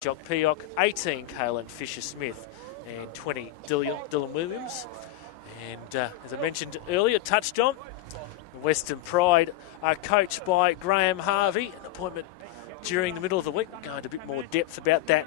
Jock Peock, 18 Kalen Fisher-Smith, and 20 Dylan Williams. And as I mentioned earlier, touched on, Western Pride are coached by Graham Harvey, an appointment during the middle of the week. Go into a bit more depth about that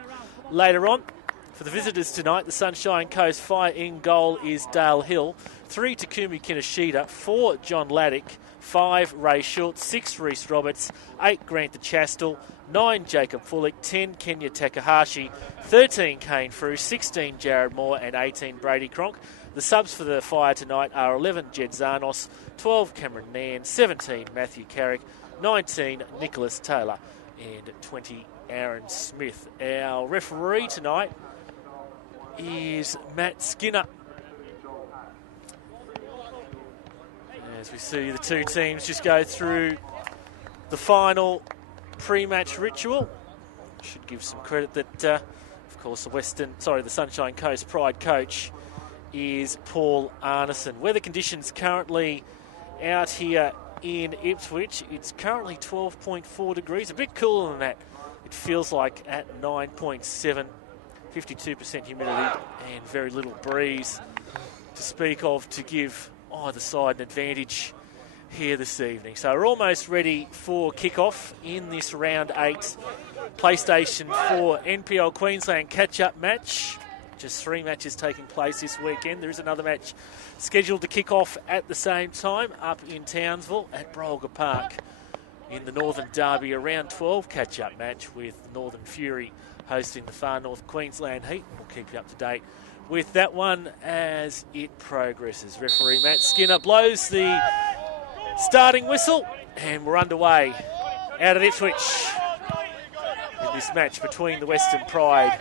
later on. For the visitors tonight, the Sunshine Coast Fire in goal is Dale Hill, 3 Takumi Kinoshita, 4 John Laddick, 5 Ray Schultz, 6 Reece Roberts, 8 Grant DeChastel, 9 Jacob Fullick, 10 Kenya Takahashi, 13 Kane Frew, 16 Jared Moore and 18 Brady Cronk. The subs for the Fire tonight are 11 Jed Zarnos, 12 Cameron Nairn, 17 Matthew Carrick, 19 Nicholas Taylor and 20 Aaron Smith. Our referee tonight is Matt Skinner. As we see the two teams just go through the final pre-match ritual. Should give some credit that, of course, the Sunshine Coast Pride coach is Paul Arneson. Weather conditions currently out here in Ipswich. It's currently 12.4 degrees, a bit cooler than that. It feels like at 9.7, 52% humidity and very little breeze to speak of to give either side an advantage here this evening. So we're almost ready for kickoff in this round 8 PlayStation 4 NPL Queensland catch-up match. Just 3 matches taking place this weekend. There is another match scheduled to kick off at the same time up in Townsville at Brolga Park in the Northern Derby, a round 12 catch-up match with Northern Fury hosting the Far North Queensland Heat. We'll keep you up to date with that one as it progresses. Referee Matt Skinner blows the starting whistle and we're underway out of Ipswich in this match between the Western Pride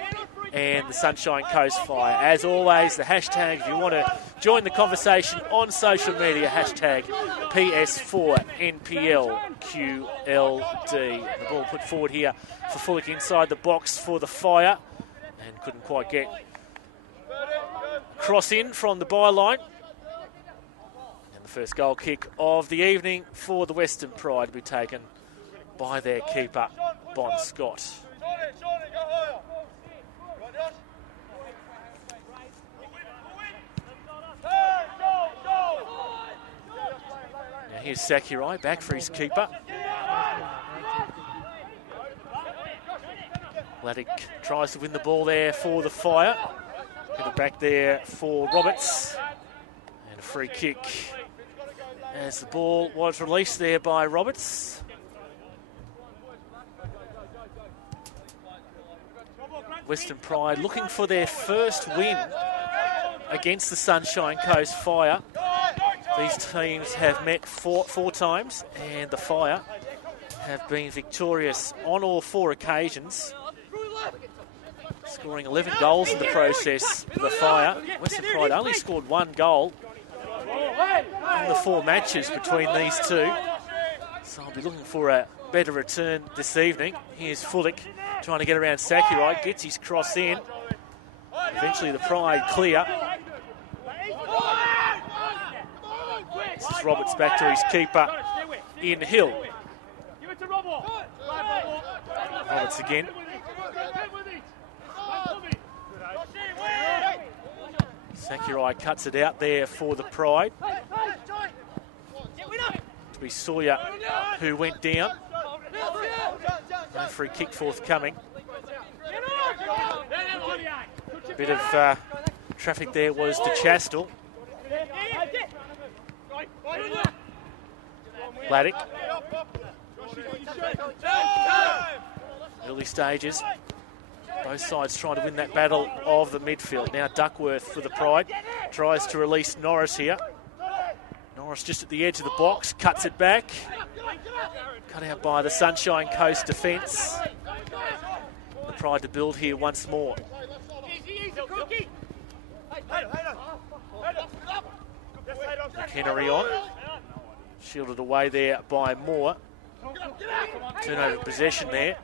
and the Sunshine Coast Fire. As always, the hashtag, if you want to join the conversation on social media, hashtag PS4NPLQLD. The ball put forward here for Fullick inside the box for the Fire and couldn't quite get cross in from the byline. And the first goal kick of the evening for the Western Pride to be taken by their keeper, Bon Scott. Now here's Sakurai back for his keeper. Laddick tries to win the ball there for the Fire. Get it back there for Roberts. And a free kick as the ball was released there by Roberts. Western Pride looking for their first win against the Sunshine Coast Fire. These teams have met four times and the Fire have been victorious on all 4 occasions, scoring 11 goals in the process for the Fire. Western Pride only scored 1 goal in the 4 matches between these two. So I'll be looking for a better return this evening. Here's Fullick trying to get around Sakurai, gets his cross in. Eventually the Pride clear. This is Roberts back to his keeper in Hill. Roberts again. Sakurai cuts it out there for the Pride. To be Sawyer who went down. No free kick forthcoming. A bit of traffic there was to Chastel. Laddick. Early stages. Both sides trying to win that battle of the midfield. Now Duckworth for the Pride. Tries to release Norris here. Norris just at the edge of the box. Cuts it back. Cut out by the Sunshine Coast defence. The Pride to build here once more. Henry on. Shielded away there by Moore. Turnover of possession there.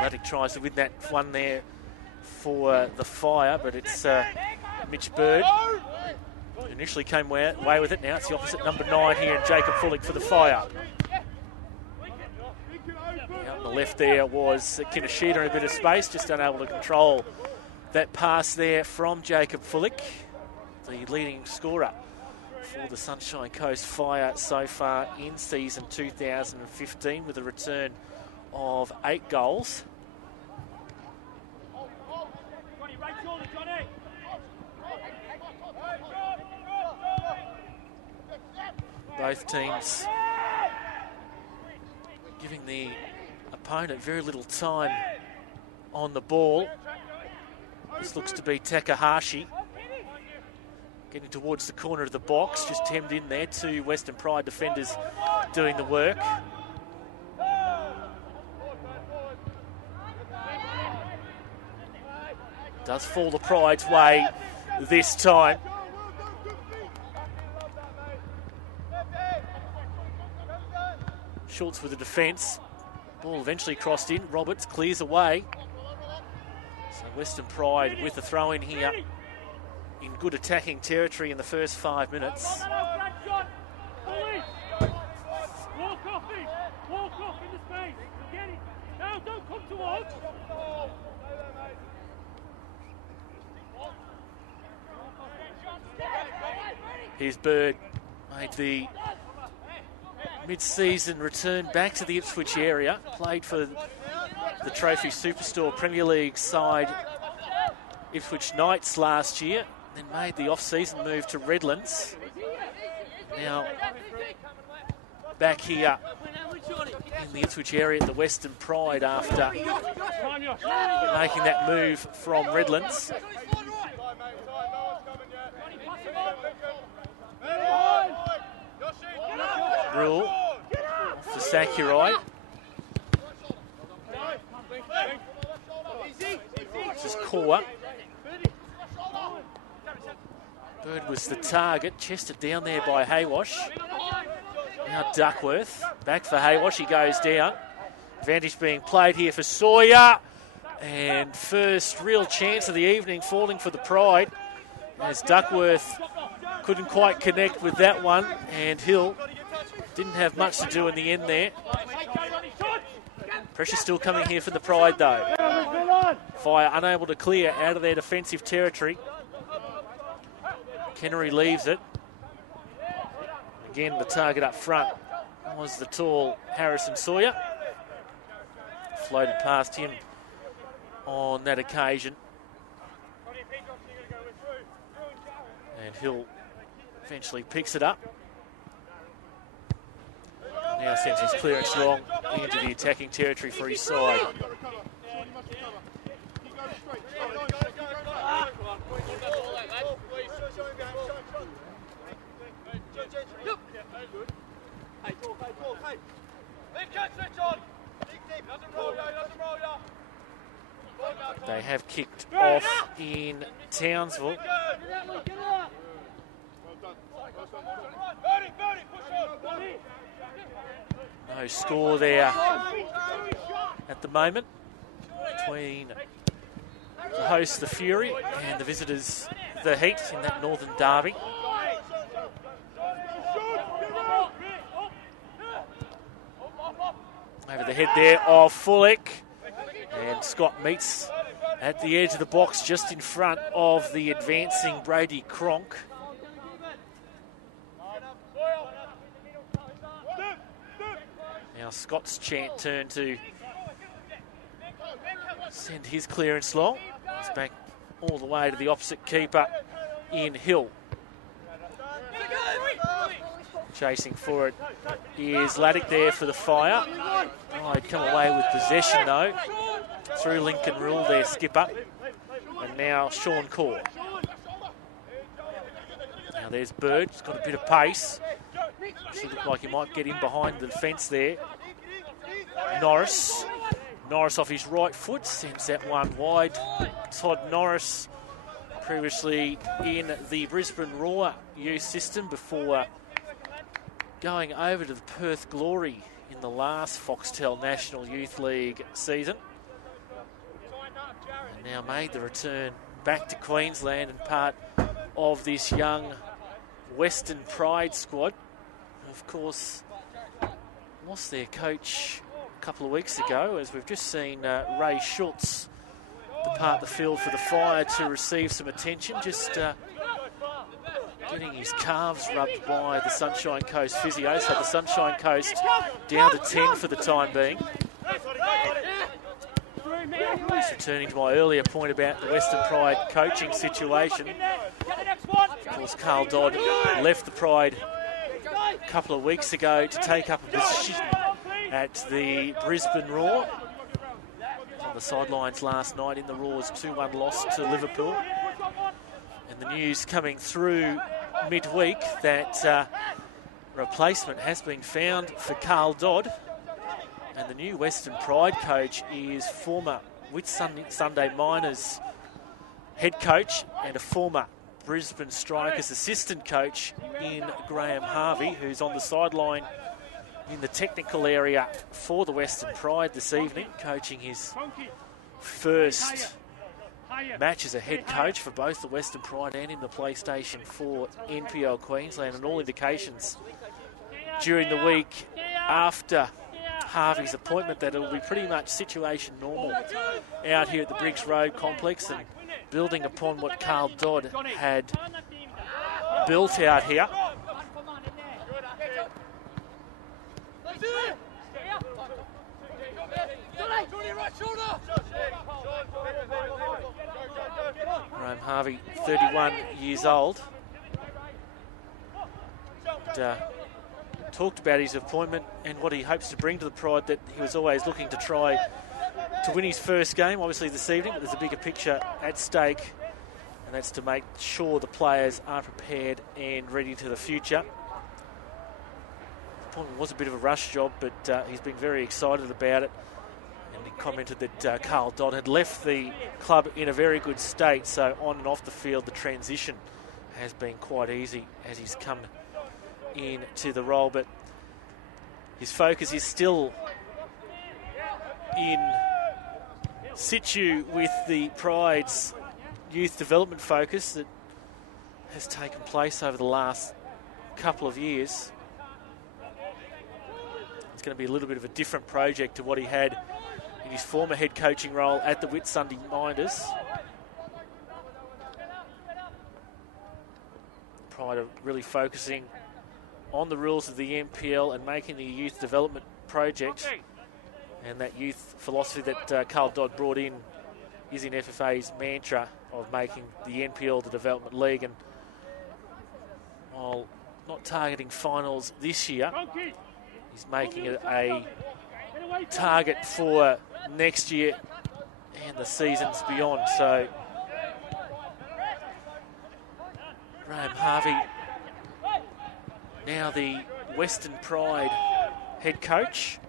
Laddick tries to win that one there for the Fire, but it's Mitch Bird who initially came away with it. Now it's the opposite number 9 here, and Jacob Fullick for the Fire. Out on the left there was Kinoshita in a bit of space, just unable to control that pass there from Jacob Fullick, the leading scorer for the Sunshine Coast Fire so far in season 2015 with a return of 8 goals. Both teams giving the opponent very little time on the ball. This looks to be Takahashi getting towards the corner of the box, just hemmed in there. 2 Western Pride defenders doing the work. Does fall the Pride's way this time. Schultz with the defence. Ball eventually crossed in. Roberts clears away. So Western Pride with the throw in here in good attacking territory in the first 5 minutes. Here's Bird, made the mid-season return back to the Ipswich area, played for the Trophy Superstore Premier League side Ipswich Knights last year, then made the off-season move to Redlands. Now back here in the Ipswich area at the Western Pride after making that move from Redlands. Rule for Sakurai. This is Kaur. Bird was the target, chested down there by Haywash. Now Duckworth, back for Haywash, he goes down. Advantage being played here for Sawyer. And first real chance of the evening falling for the Pride, as Duckworth couldn't quite connect with that one, and Hill didn't have much to do in the end there. Pressure still coming here for the Pride though. Fire unable to clear out of their defensive territory. Kennery leaves it. Again, the target up front was the tall Harrison Sawyer. Floated past him on that occasion. And Hill eventually picks it up. Now sends his clearance long into the attacking territory for his side. They have kicked off in Townsville. No score there at the moment between the hosts, the Fury, and the visitors, the Heat, in that Northern Derby. Over the head there of Fullick, and Scott meets at the edge of the box just in front of the advancing Brady Cronk. Now Scott's turn to send his clearance long. It's back all the way to the opposite keeper in Hill. Chasing for it is Laddick there for the Fire. Oh, he'd come away with possession though through Lincoln Rule, their skipper. And now Sean Kaur. Now there's Bird, he's got a bit of pace. Should look like he might get in behind the defence there. Norris off his right foot, sends that one wide. Todd Norris, previously in the Brisbane Roar youth system before going over to the Perth Glory in the last Foxtel National Youth League season. And now made the return back to Queensland and part of this young Western Pride squad. Of course, lost their coach a couple of weeks ago, as we've just seen Ray Schultz depart the field for the Fire to receive some attention, just getting his calves rubbed by the Sunshine Coast physio. So the Sunshine Coast down to 10 for the time being. Just returning to my earlier point about the Western Pride coaching situation. Of course, Carl Dodd left the Pride a couple of weeks ago to take up a position at the Brisbane Roar. On the sidelines last night in the Roar's 2-1 loss to Liverpool. And the news coming through midweek that replacement has been found for Carl Dodd. And the new Western Pride coach is former Whitsunday Miners head coach and a former Brisbane Strikers assistant coach in Graham Harvey, who's on the sideline in the technical area for the Western Pride this evening, coaching his first match as a head coach for both the Western Pride and in the PlayStation 4 NPL Queensland, and all indications during the week after Harvey's appointment that it'll be pretty much situation normal out here at the Briggs Road complex, and building upon what Carl Dodd had built out here. Graham Harvey, 31 years old. And, talked about his appointment and what he hopes to bring to the Pride, that he was always looking to try to win his first game, obviously this evening, but there's a bigger picture at stake, and that's to make sure the players are prepared and ready to the future. The appointment was a bit of a rush job, but he's been very excited about it, and he commented that Carl Dodd had left the club in a very good state, so on and off the field the transition has been quite easy as he's come into the role, but his focus is still in situ with the Pride's youth development focus that has taken place over the last couple of years. It's going to be a little bit of a different project to what he had in his former head coaching role at the Whitsunday Miners. Pride are really focusing on the rules of the NPL and making the youth development project, and that youth philosophy that Carl Dodd brought in is in FFA's mantra of making the NPL the development league. And while not targeting finals this year, he's making it a target for next year and the seasons beyond. So Graham Harvey, now the Western Pride head coach.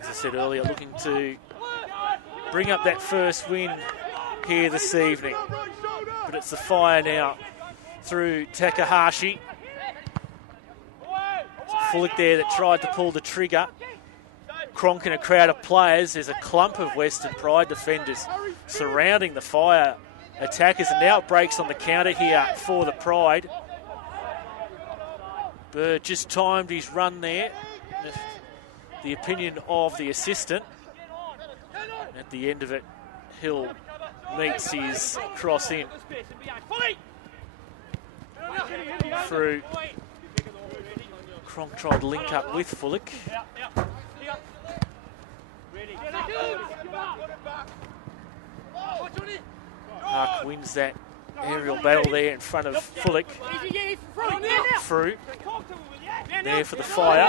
As I said earlier, looking to bring up that first win here this evening. But it's the Fire now through Takahashi. Fullick there that tried to pull the trigger. Cronk in a crowd of players. There's a clump of Western Pride defenders surrounding the Fire attackers, and now it breaks on the counter here for the Pride. Bird just timed his run there. The opinion of the assistant. At the end of it, Hill meets his cross in through. Cronk tried to link up with Fullick. Park wins that aerial battle there in front of Fullick. Through. There for the Fire.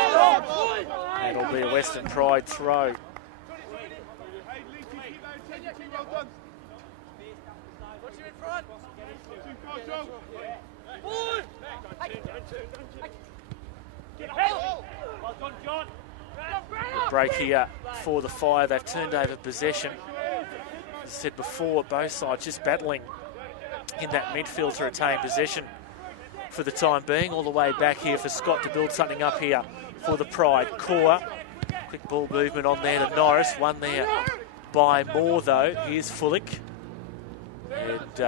And it'll be a Western Pride throw. The break here for the Fire. They've turned over possession. As I said before, both sides just battling in that midfield to retain possession for the time being. All the way back here for Scott to build something up here for the Pride. Core, quick ball movement on there to Norris. One there by Moore though. Here's Fullick. And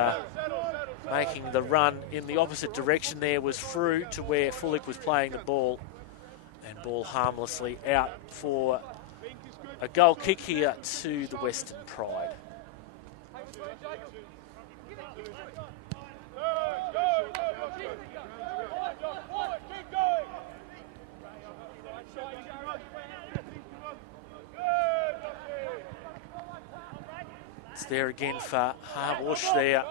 making the run in the opposite direction there was through to where Fullick was playing the ball, and ball harmlessly out for a goal kick here to the Western Pride. It's there again for Harbush there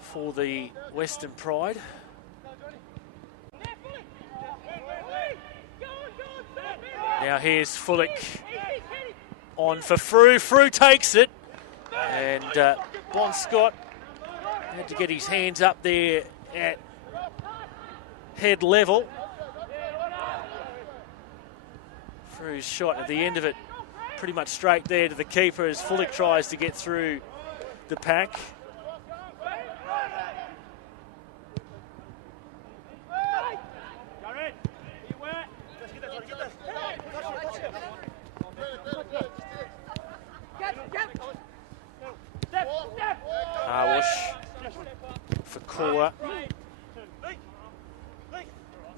for the Western Pride. Now here's Fullick on for Frew. Frew takes it, and Bon Scott had to get his hands up there at head level. Frew's shot at the end of it, pretty much straight there to the keeper as Fullick tries to get through the pack. Harbush for Core.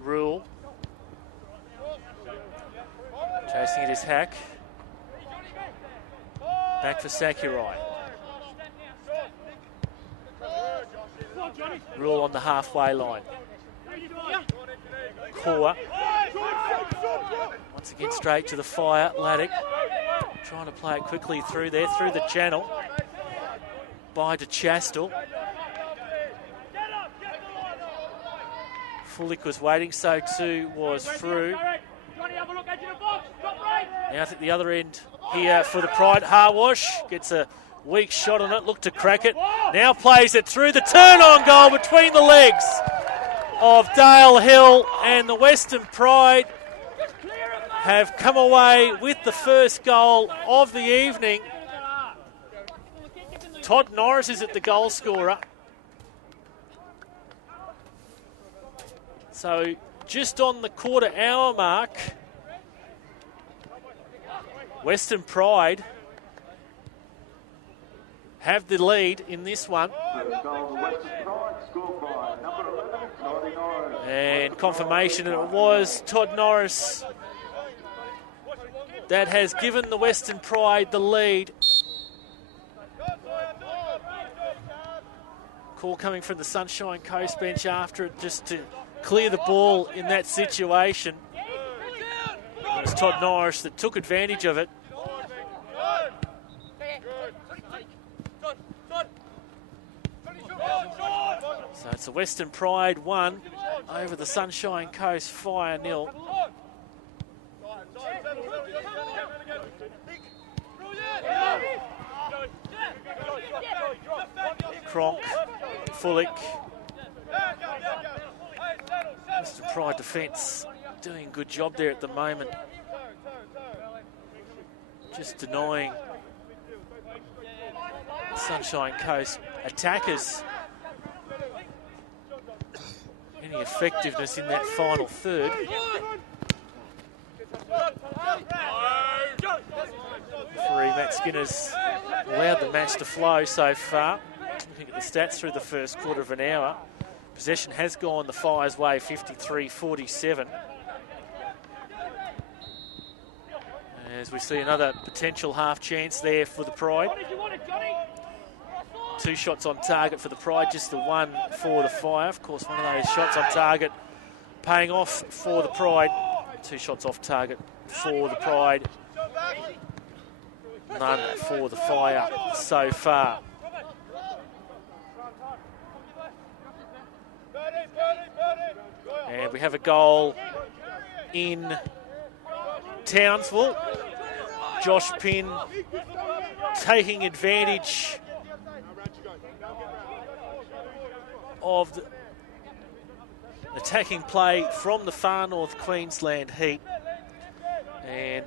Rule. Chasing it is Hack. Back for Sakurai. Rule on the halfway line. Core. Once again straight to the fire. Laddick trying to play it quickly through there, through the channel. By to Chastel. Fullick was waiting, so too was Frew. Now at the other end here for the Pride. Harwash gets a weak shot on it, looked to crack it. Now plays it through the turn-on goal between the legs of Dale Hill, and the Western Pride have come away with the first goal of the evening. Todd Norris is at the goal scorer. So just on the quarter hour mark, Western Pride have the lead in this one. And confirmation that it was Todd Norris that has given the Western Pride the lead. Call coming from the Sunshine Coast bench after it, just to clear the ball in that situation. It was Todd Norris that took advantage of it. So it's a Western Pride 1 over the Sunshine Coast Fire 0. Cronk, Fullick. Western Pride defence doing a good job there at the moment. Just denying Sunshine Coast attackers any effectiveness in that final third. Referee Matt Skinner's allowed the match to flow so far. Looking at the stats through the first quarter of an hour, possession has gone the Fire's way, 53-47. As we see another potential half chance there for the Pride. 2 shots on target for the Pride, just the 1 for the Fire. Of course, one of those shots on target paying off for the Pride. 2 shots off target for the Pride. None for the Fire so far. And we have a goal in Townsville. Josh Pinn taking advantage of the attacking play from the far north Queensland Heat. And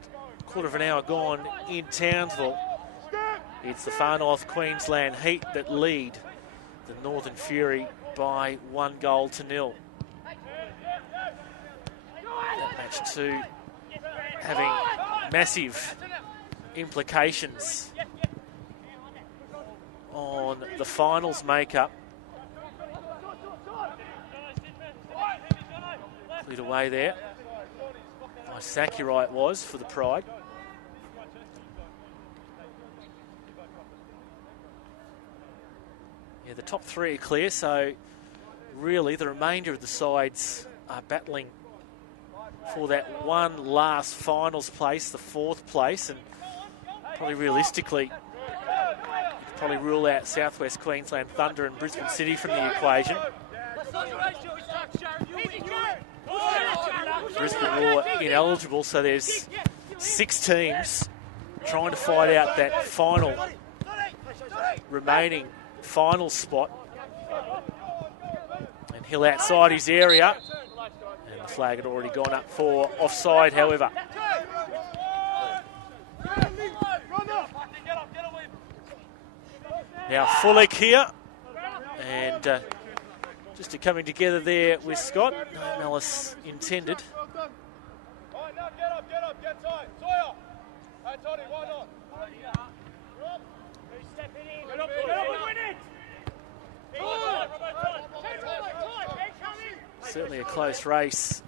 quarter of an hour gone in Townsville. It's the far north Queensland Heat that lead the Northern Fury by 1-0. That match 2 having massive implications on the finals makeup. Cleared away there. Nice Sakurai it was for the Pride. Yeah, the top three are clear, so really the remainder of the sides are battling for that one last finals place, the 4th place, and probably realistically, you could probably rule out Southwest Queensland Thunder and Brisbane City from the equation. Brisbane Roar ineligible, so there's 6 teams trying to fight out that final remaining final spot. And Hill outside his area, and the flag had already gone up for offside, however. Now Fullick here, and just a coming together there with Scott. No malice intended. Certainly a close race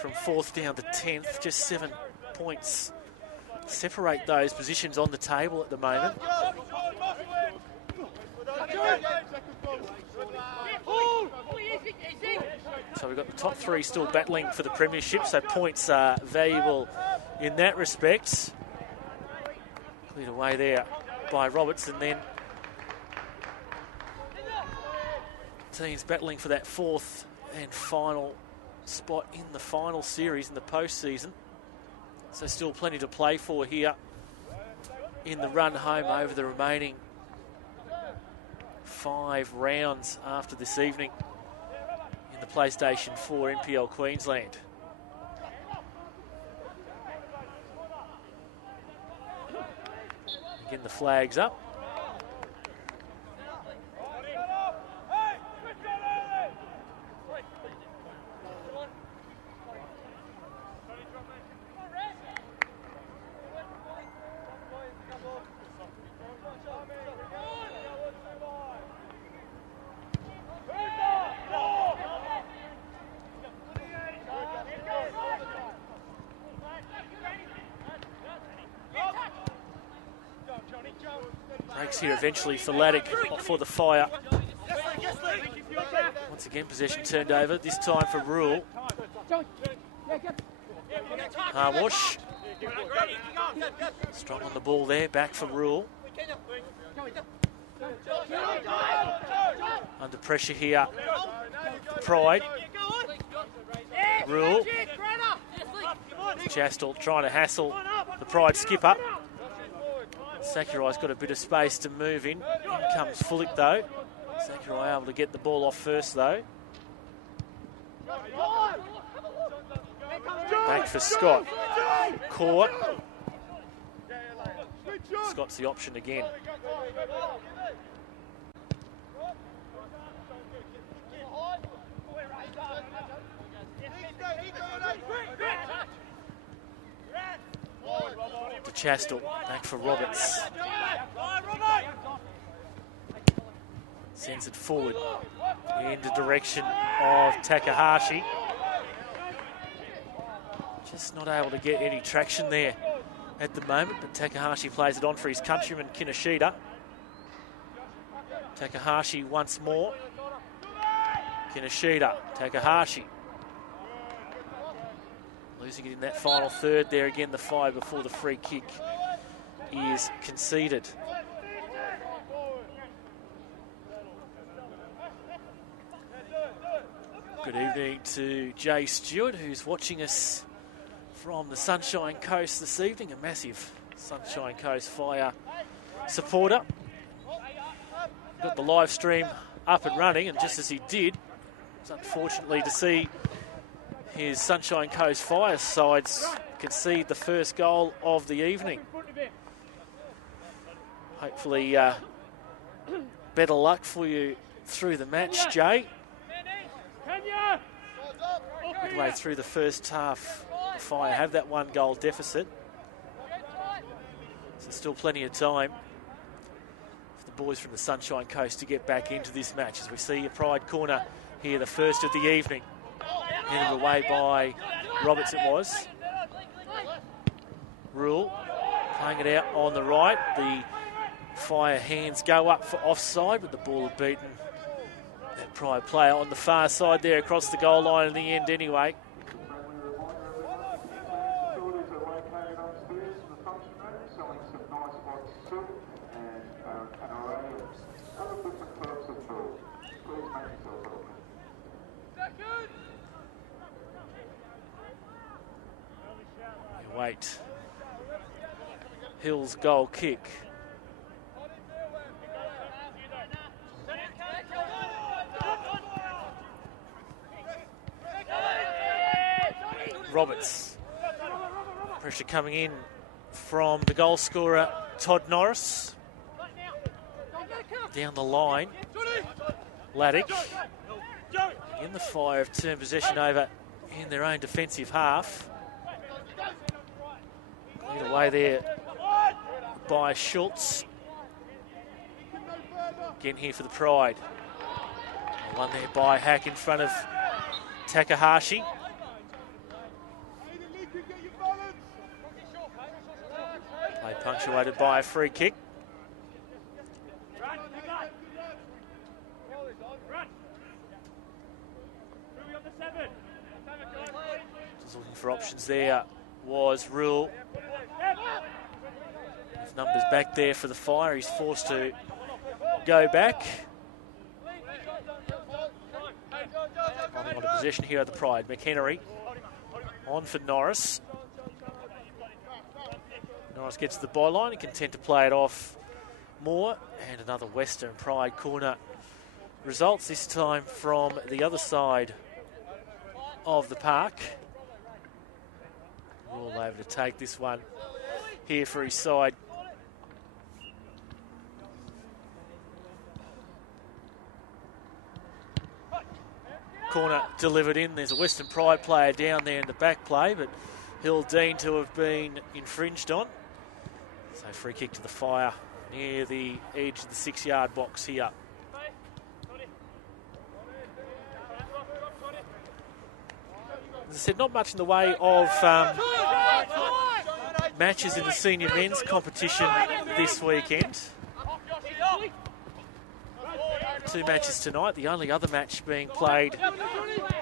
from 4th down to 10th, just 7 points separate those positions on the table at the moment. So we've got the top 3 still battling for the premiership, so points are valuable in that respect. Cleared away there by Roberts, and then teams battling for that 4th and final spot in the final series in the postseason. So still plenty to play for here in the run home over the remaining 5 rounds after this evening in the PlayStation 4 NPL Queensland. Again, the flag's up. Breaks here eventually for Laddick for the Fire. Once again, possession turned over, this time for Rule. Harwash. Strong on the ball there, back for Rule. Under pressure here, Pride. Rule. Chastel trying to hassle the Pride skipper. Sakurai's got a bit of space to move in. In comes Fullick though. Sakurai able to get the ball off first though. Back for Scott. Caught. Scott's the option again. To Chastel, back for Roberts. Sends it forward in the direction of Takahashi. Just not able to get any traction there at the moment, but Takahashi plays it on for his countryman Kinoshita. Takahashi once more. Kinoshita, Takahashi. Losing it in that final third there again, the 5 before the free kick is conceded. Good evening to Jay Stewart, who's watching us from the Sunshine Coast this evening, a massive Sunshine Coast Fire supporter. Got the live stream up and running, and just as he did, it's unfortunately to see his Sunshine Coast Fire sides concede the first goal of the evening. Hopefully better luck for you through the match, Jay. Midway through the first half, the Fire have that 1 goal deficit. So still plenty of time the boys from the Sunshine Coast to get back into this match as we see a Pride corner here, the first of the evening. Headed away by Roberts it was. Rule playing it out on the right. The Fire hands go up for offside, but the ball had beaten that Pride player on the far side there across the goal line in the end anyway. Wait. Hill's goal kick. Roberts. Pressure coming in from the goal scorer, Todd Norris. Down the line. Laddick. In the Fire have turned possession over in their own defensive half. Cleared away there by Schultz. Again here for the Pride. One there by Hack in front of Takahashi. Play punctuated by a free kick. Just looking for options there was Rule. His numbers back there for the Fire. He's forced to go back. On the possession here at the Pride. McHenry on for Norris. Norris gets to the byline and content to play it off more. And another Western Pride corner results, this time from the other side of the park. All able to take this one here for his side. Corner delivered in. There's a Western Pride player down there in the back play, but Hill deemed to have been infringed on. So free kick to the Fire near the edge of the 6-yard box here. As I said, not much in the way of matches in the senior men's competition this weekend. 2 matches tonight. The only other match being played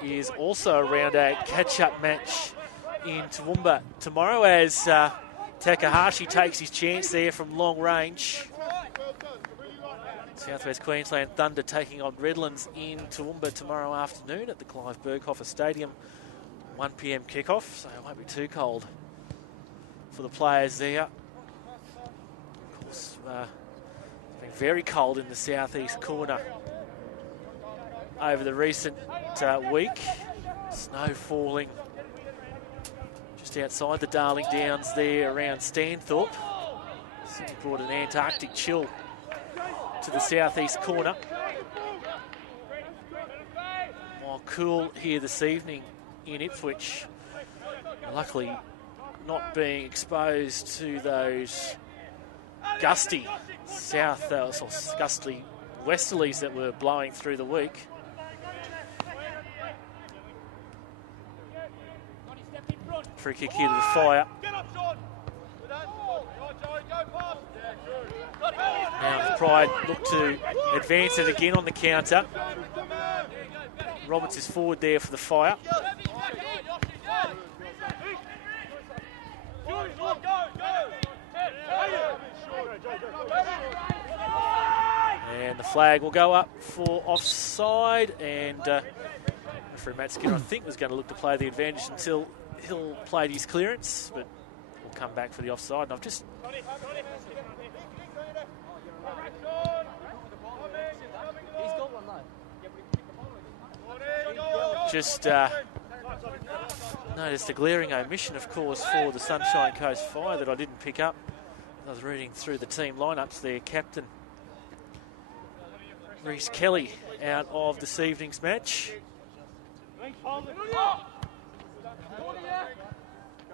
is also a round 8 catch-up match in Toowoomba tomorrow as Takahashi takes his chance there from long range. Southwest Queensland Thunder taking on Redlands in Toowoomba tomorrow afternoon at the Clive Berghofer Stadium. 1 p.m. kickoff, so it won't be too cold for the players there. Of course, it's been very cold in the southeast corner over the recent week. Snow falling just outside the Darling Downs there around Stanthorpe. Sydney brought an Antarctic chill to the southeast corner. While cool here this evening in Ipswich, luckily not being exposed to those gusty gusty westerlies that were blowing through the week. Free kick here to the Fire. Now the Pride look to advance it again on the counter. Roberts is forward there for the Fire. And the flag will go up for offside, and referee Matt Skinner, I think, was going to look to play the advantage until Hill played his clearance, but will come back for the offside. And I've just noticed a glaring omission, of course, for the Sunshine Coast Fire that I didn't pick up. I was reading through the team lineups there. Captain Reece Kelly out of this evening's match.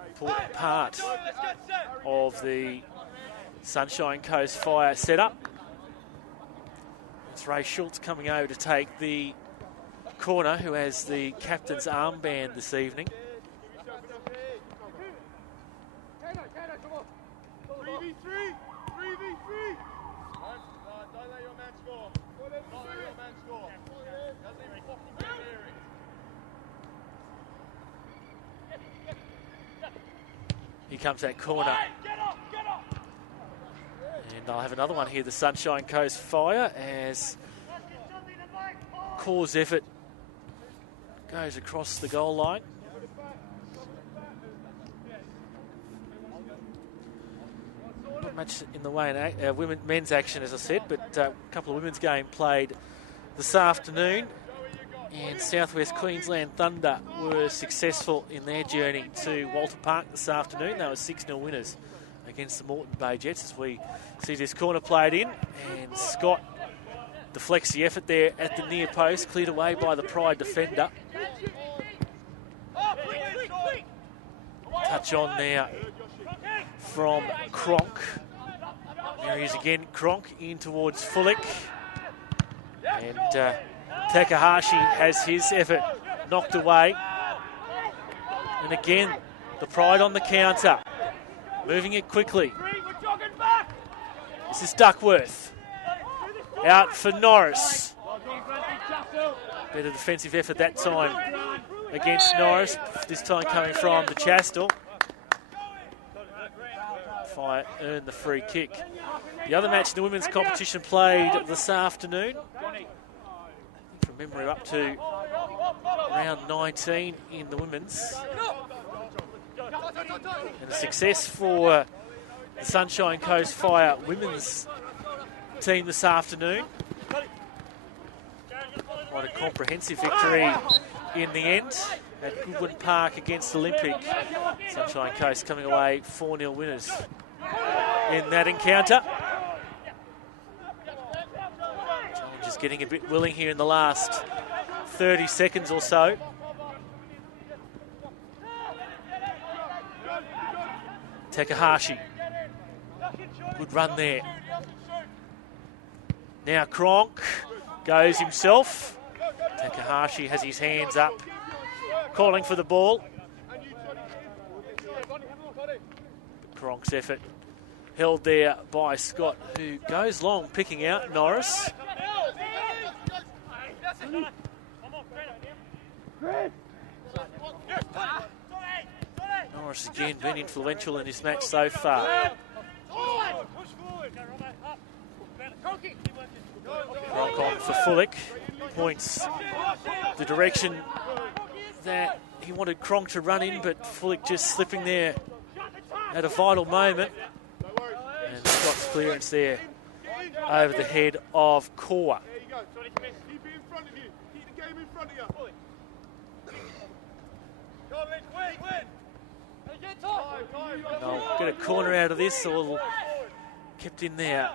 Important part of the Sunshine Coast Fire setup. It's Ray Schultz coming over to take the corner, who has the captain's armband this evening. 3v3! 3v3! Don't let your man score. Don't let your man score. Doesn't even fucking get near it. Here comes that corner. Get up! Get up! And I'll have another one here, the Sunshine Coast Fire, as Corps' effort goes across the goal line. Not much in the way of men's action, as I said, but a couple of women's game played this afternoon. And Southwest Queensland Thunder were successful in their journey to Walter Park this afternoon. They were 6-0 winners against the Moreton Bay Jets, as we see this corner played in. And Scott deflects the effort there at the near post, cleared away by the Pride defender. Touch on now from Cronk. There he is again, Cronk in towards Fullick. And Takahashi has his effort knocked away. And again, the Pride on the counter, moving it quickly. This is Duckworth. Out for Norris. Better defensive effort that time against Norris. This time coming from the Chastel. Fire earned the free kick. The other match in the women's competition played this afternoon. From memory, up to round 19 in the women's. And a success for the Sunshine Coast Fire women's team this afternoon. Quite a comprehensive victory in the end at Goodwin Park against Olympic. Sunshine Coast coming away 4-0 winners in that encounter. Just getting a bit willing here in the last 30 seconds or so. Takahashi. Good run there. Now Cronk goes himself. Takahashi has his hands up, calling for the ball. Cronk's effort held there by Scott, who goes long, picking out Norris. Norris again been influential in this match so far. Cronk on for Fullick. Points the direction that he wanted Cronk to run in, but Fullick just slipping there at a vital moment. And Scott's clearance there over the head of Corps. They'll get a corner out of this, or kept in there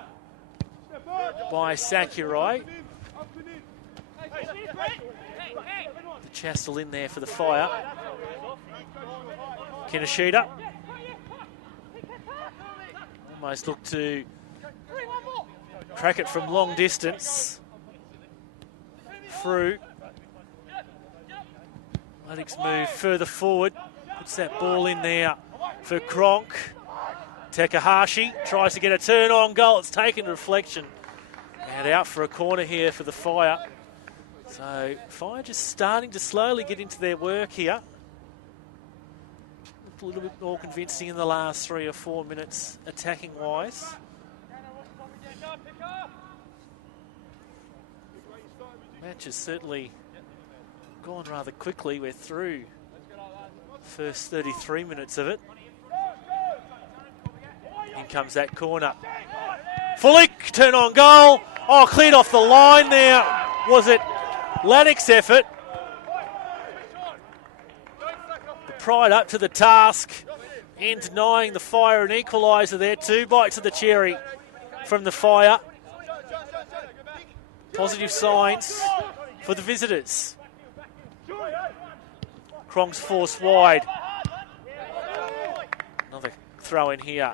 by Sakurai. The Chastel in there for the Fire. Kinoshita. Almost looked to crack it from long distance. Through. Lennox move further forward. Puts that ball in there for Cronk. Takahashi tries to get a turn on goal. It's taken reflection. And out for a corner here for the Fire. So Fire just starting to slowly get into their work here. A little bit more convincing in the last 3 or 4 minutes, attacking wise. Match has certainly gone rather quickly. We're through the first 33 minutes of it. In comes that corner. Fullick, turn on goal. Oh, cleared off the line there. Was it Lennox's effort? The Pride up to the task and denying the Fire an equaliser there. 2 bites of the cherry from the Fire. Positive signs for the visitors. Cronk's forced wide. Another throw in here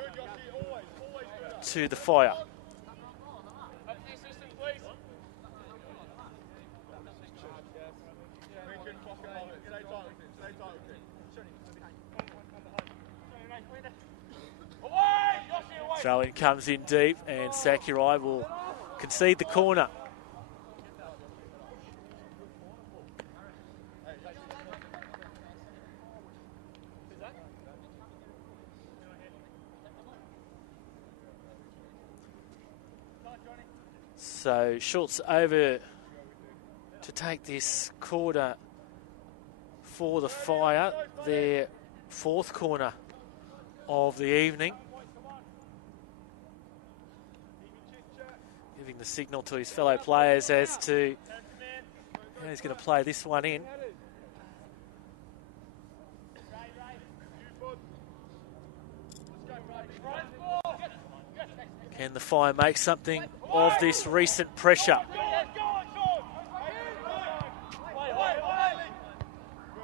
to the Fire. Throw in comes in deep, and Sakurai will concede the corner. So Schultz over to take this corner for the Fire, their fourth corner of the evening. Giving the signal to his fellow players as to how he's going to play this one in. Can the Fire make something of this recent pressure?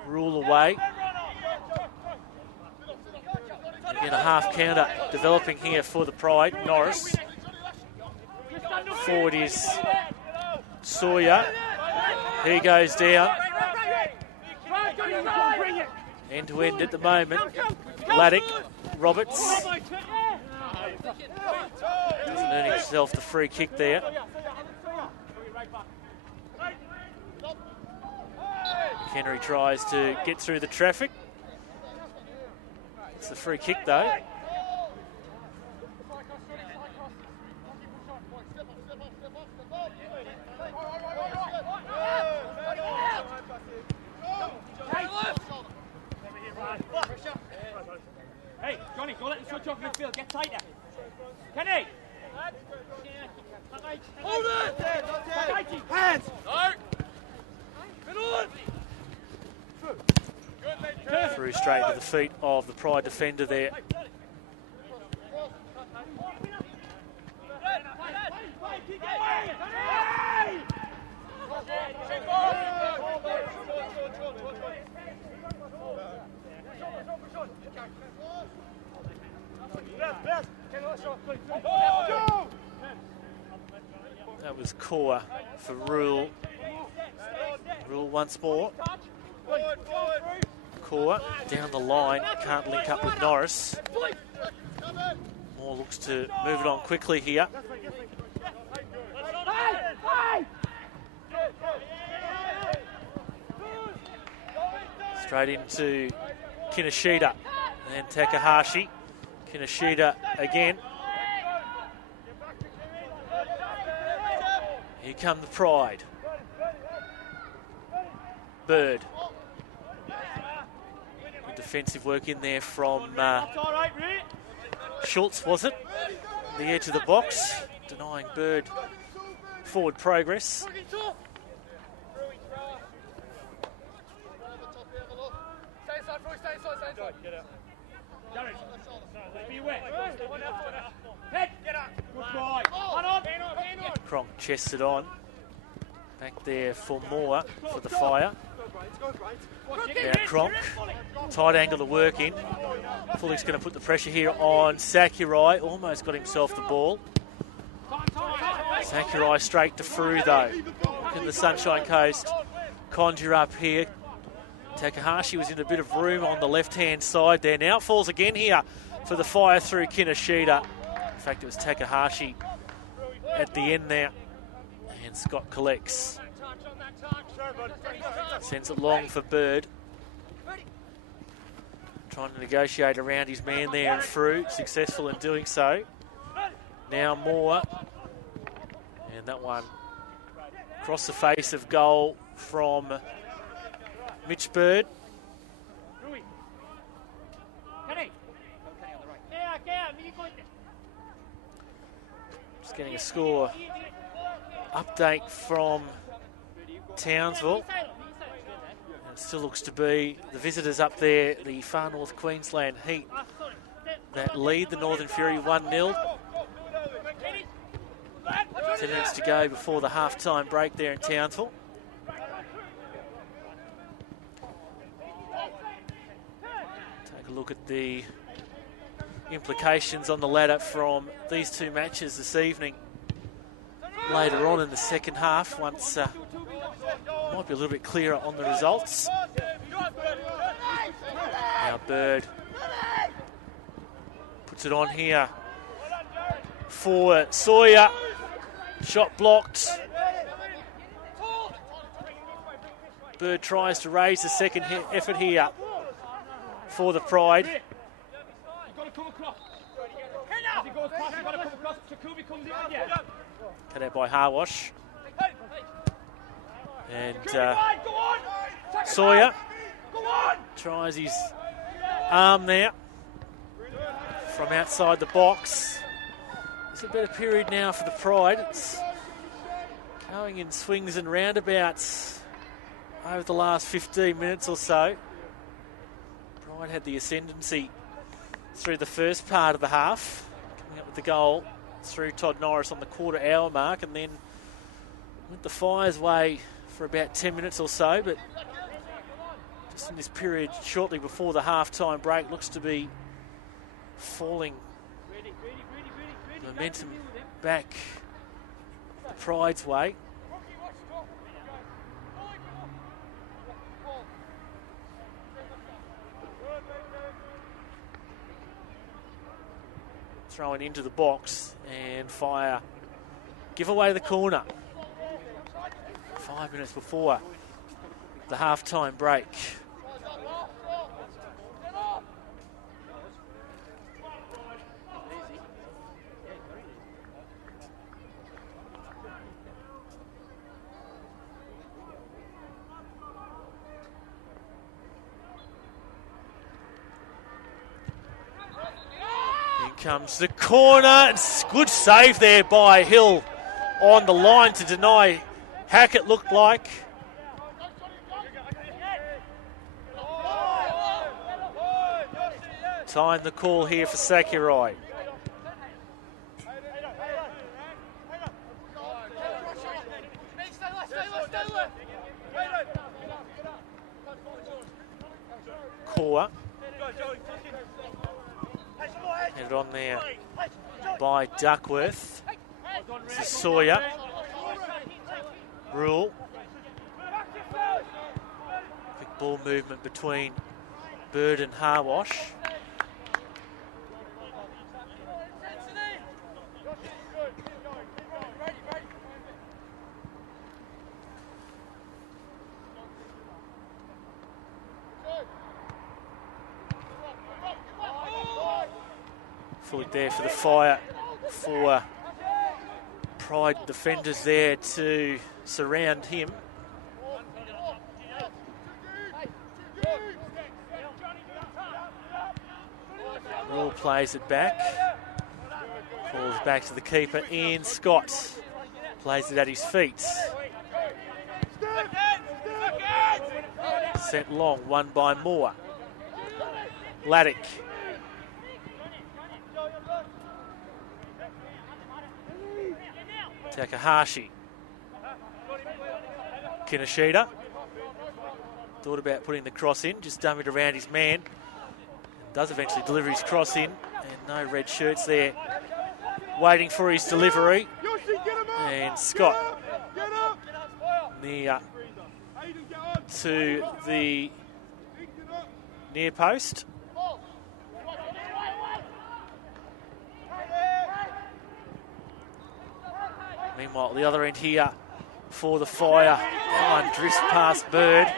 Rule away. Again, a half counter developing here for the Pride. Norris. Forward is Sawyer. He goes down. End to end at the moment. Laddick, Roberts. Doesn't earn himself the free kick there. Henry tries to get through the traffic. It's the free kick though. Hey, Johnny, don't let them switch off midfield. Get tighter. Kenny! Hold it! Hands! Through straight to the feet of the Pride defender there. That was Core for Rule. Rule once more. Core down the line, can't link up with Norris. Moore looks to move it on quickly here. Straight into Kinoshita and Takahashi. Kinoshita again. Here come the Pride. Bird. Good defensive work in there from Schultz, was it? The edge of the box, denying Bird forward progress. Cronk chests it on. Back there for Moore for the Fire. Now Cronk, tight angle to work in. Fullick's going to put the pressure here on Sakurai. Almost got himself the ball. Sakurai straight to Frew though. Can the Sunshine Coast conjure up here? Takahashi was in a bit of room on the left-hand side there. Now falls again here for the Fire through Kinoshita. In fact, it was Takahashi at the end there. And Scott collects. Sends it long for Bird. Trying to negotiate around his man there and Frew. Successful in doing so. Now Moore. And that one across the face of goal from Mitch Bird. Just getting a score update from Townsville. And it still looks to be the visitors up there, the Far North Queensland Heat, that lead the Northern Fury 1-0. 10 minutes to go before the half-time break there in Townsville. Take a look at the implications on the ladder from these two matches this evening. Later on in the second half, once Might be a little bit clearer on the results. Now Bird puts it on here for Sawyer. Shot blocked. Bird tries to raise the second effort here for the Pride. Cut out by Harwash. And Sawyer tries his arm there from outside the box. It's a better period now for the Pride. It's going in swings and roundabouts over the last 15 minutes or so. Pride had the ascendancy through the first part of the half, coming up with the goal through Todd Norris on the quarter-hour mark, and then went the Fire's way for about 10 minutes or so, but just in this period shortly before the half-time break, looks to be falling momentum back the Pride's way. Thrown into the box, and Fire give away the corner 5 minutes before the half-time break. Comes the corner. It's good save there by Hill on the line to deny Hackett, looked like. Time the call here for Sakurai. Core. Headed on there by Duckworth. This is Sawyer. Rule. Big ball movement between Bird and Harwash. Fully there for the Fire, for Pride defenders there to surround him. Rule plays it back. Calls back to the keeper, Ian Scott. Plays it at his feet. Sent long, won by Moore. Laddick. Takahashi. Kinoshita. Thought about putting the cross in, just dummied around his man. Does eventually deliver his cross in, and no red shirts there waiting for his delivery. And Scott near to the near post. Meanwhile, at the other end here for the Fire, that one drifts past Bird.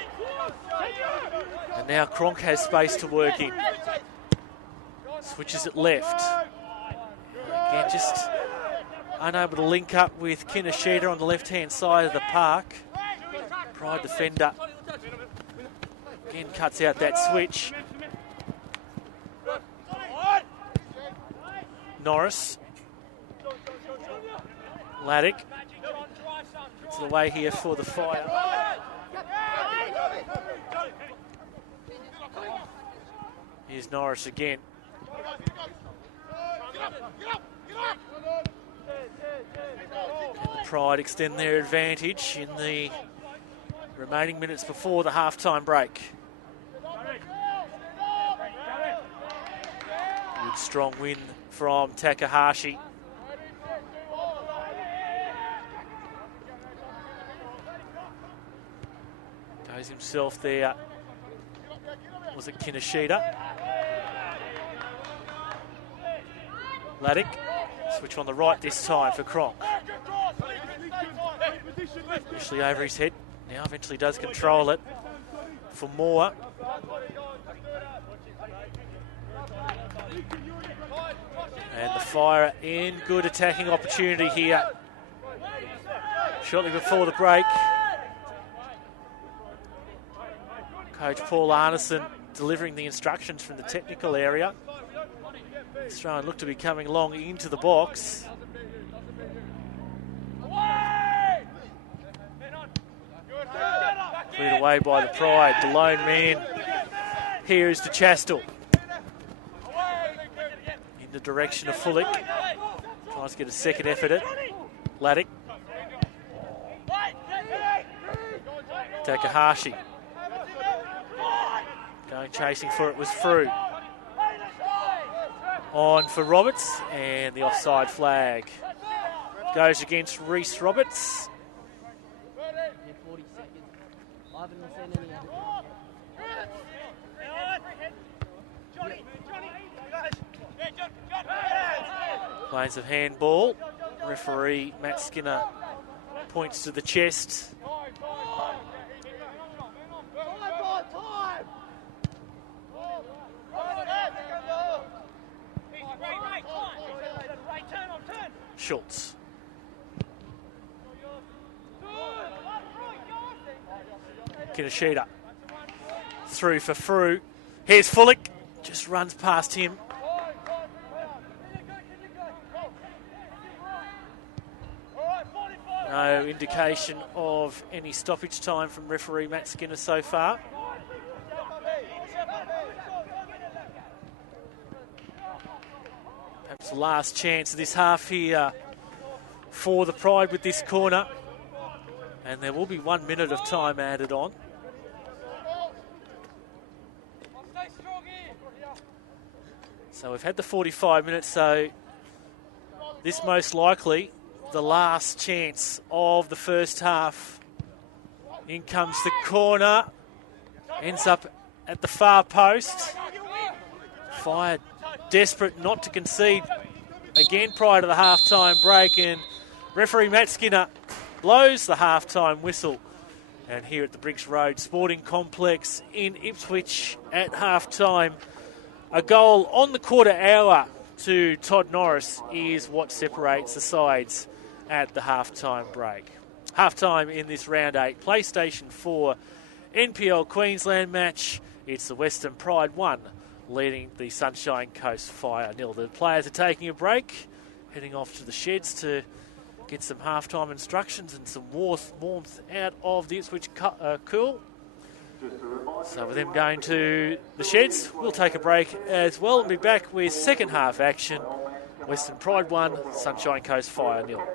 And now Cronk has space to work in. Switches it left. Again, just unable to link up with Kinoshita on the left-hand side of the park. Pride defender again cuts out that switch. Norris. Laddick. It's the way here for the Fire. Here's Norris again. And the Pride extend their advantage in the remaining minutes before the half-time break. Good strong win from Takahashi. finds himself there. Was it Kinoshita? Laddick. Switch on the right this time for Cronk. Initially over his head. Now eventually does control it for Moore. And the Fire in good attacking opportunity here. Shortly before the break. Coach Paul Arneson delivering the instructions from the technical area. Australian look to be coming long into the box. Cleared away by the Pride. The lone man here is DeChastel. In the direction of Fullick. Tries to get a second effort at Laddick. Takahashi. Going chasing for it was Frew. On for Roberts, and the offside flag goes against Reece Roberts. 40 seconds. I haven't seen any other. Plays of handball. Referee Matt Skinner points to the chest. Schultz. Kinoshita. Through for Frew. Here's Fullick. Just runs past him. No indication of any stoppage time from referee Matt Skinner so far. Perhaps the last chance of this half here for the Pride with this corner. And there will be 1 minute of time added on. So we've had the 45 minutes, so this most likely the last chance of the first half. In comes the corner. Ends up at the far post. Fire desperate not to concede again prior to the half-time break, and referee Matt Skinner blows the half-time whistle. And here at the Briggs Road Sporting Complex in Ipswich at half-time, a goal on the quarter hour to Todd Norris is what separates the sides at the half-time break. Half-time in this round 8 PlayStation 4 NPL Queensland match. It's the Western Pride 1 leading the Sunshine Coast Fire 0. The players are taking a break, heading off to the sheds to get some half-time instructions and some warmth out of the Ipswich cool. So with them going to the sheds, we'll take a break as well and be back with second half action. Western Pride 1, Sunshine Coast Fire 0.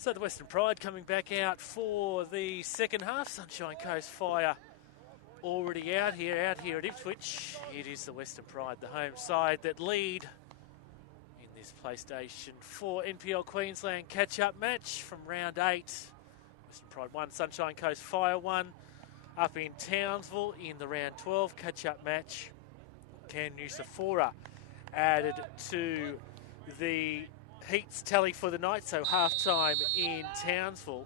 So the Western Pride coming back out for the second half. Sunshine Coast Fire already out here at Ipswich. It is the Western Pride, the home side, that lead in this PlayStation 4 NPL Queensland catch-up match from round 8. Western Pride 1, Sunshine Coast Fire 1 up in Townsville in the round 12 catch-up match. Can Nusafora added to the Heats tally for the night, so half-time in Townsville.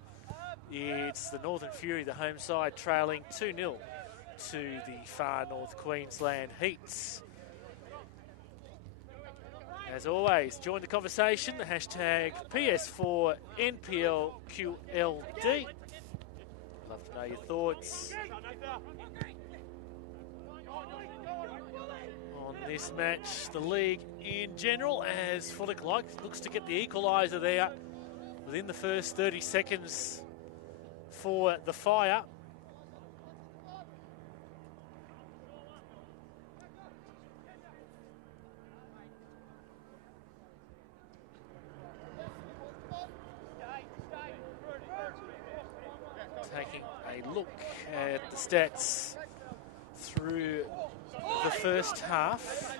It's the Northern Fury, the home side, trailing 2-0 to the far North Queensland Heats. As always, join the conversation, the hashtag PS4NPLQLD. Love to know your thoughts on this match, the league in general, as Fullick looks to get the equaliser there within the first 30 seconds for the Fire. Taking a look at the stats through the first half.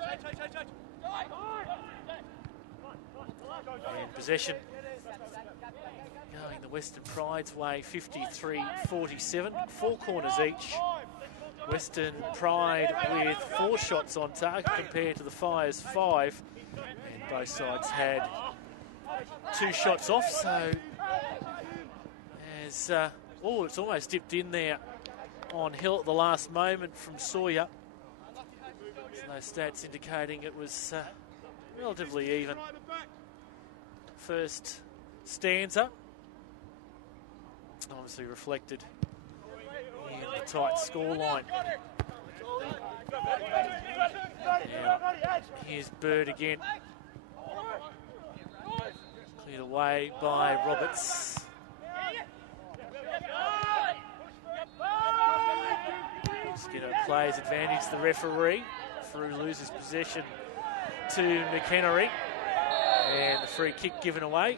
And possession going the Western Pride's way, 53-47, 4 corners each. Western Pride with 4 shots on target compared to the Fire's 5. And both sides had 2 shots off, so as it's almost dipped in there on Hill at the last moment from Sawyer. So those stats indicating it was relatively even. First stanza, obviously reflected in the tight scoreline. Now, here's Bird again. Cleared away by Roberts. Skinner plays advantage the referee. Frew loses possession to McHenry. And the free kick given away.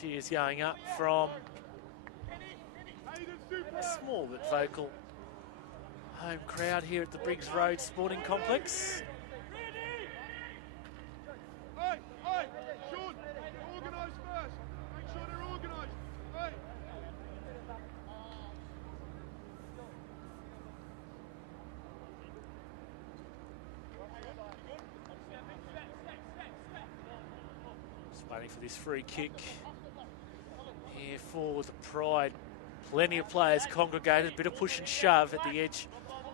Cheers going up from a small but vocal home crowd here at the Briggs Road Sporting Complex. Hey, Sean, organise first. Make sure they're organised. Hey. Just waiting for this free kick here for the Pride. Plenty of players congregated, a bit of push and shove at the edge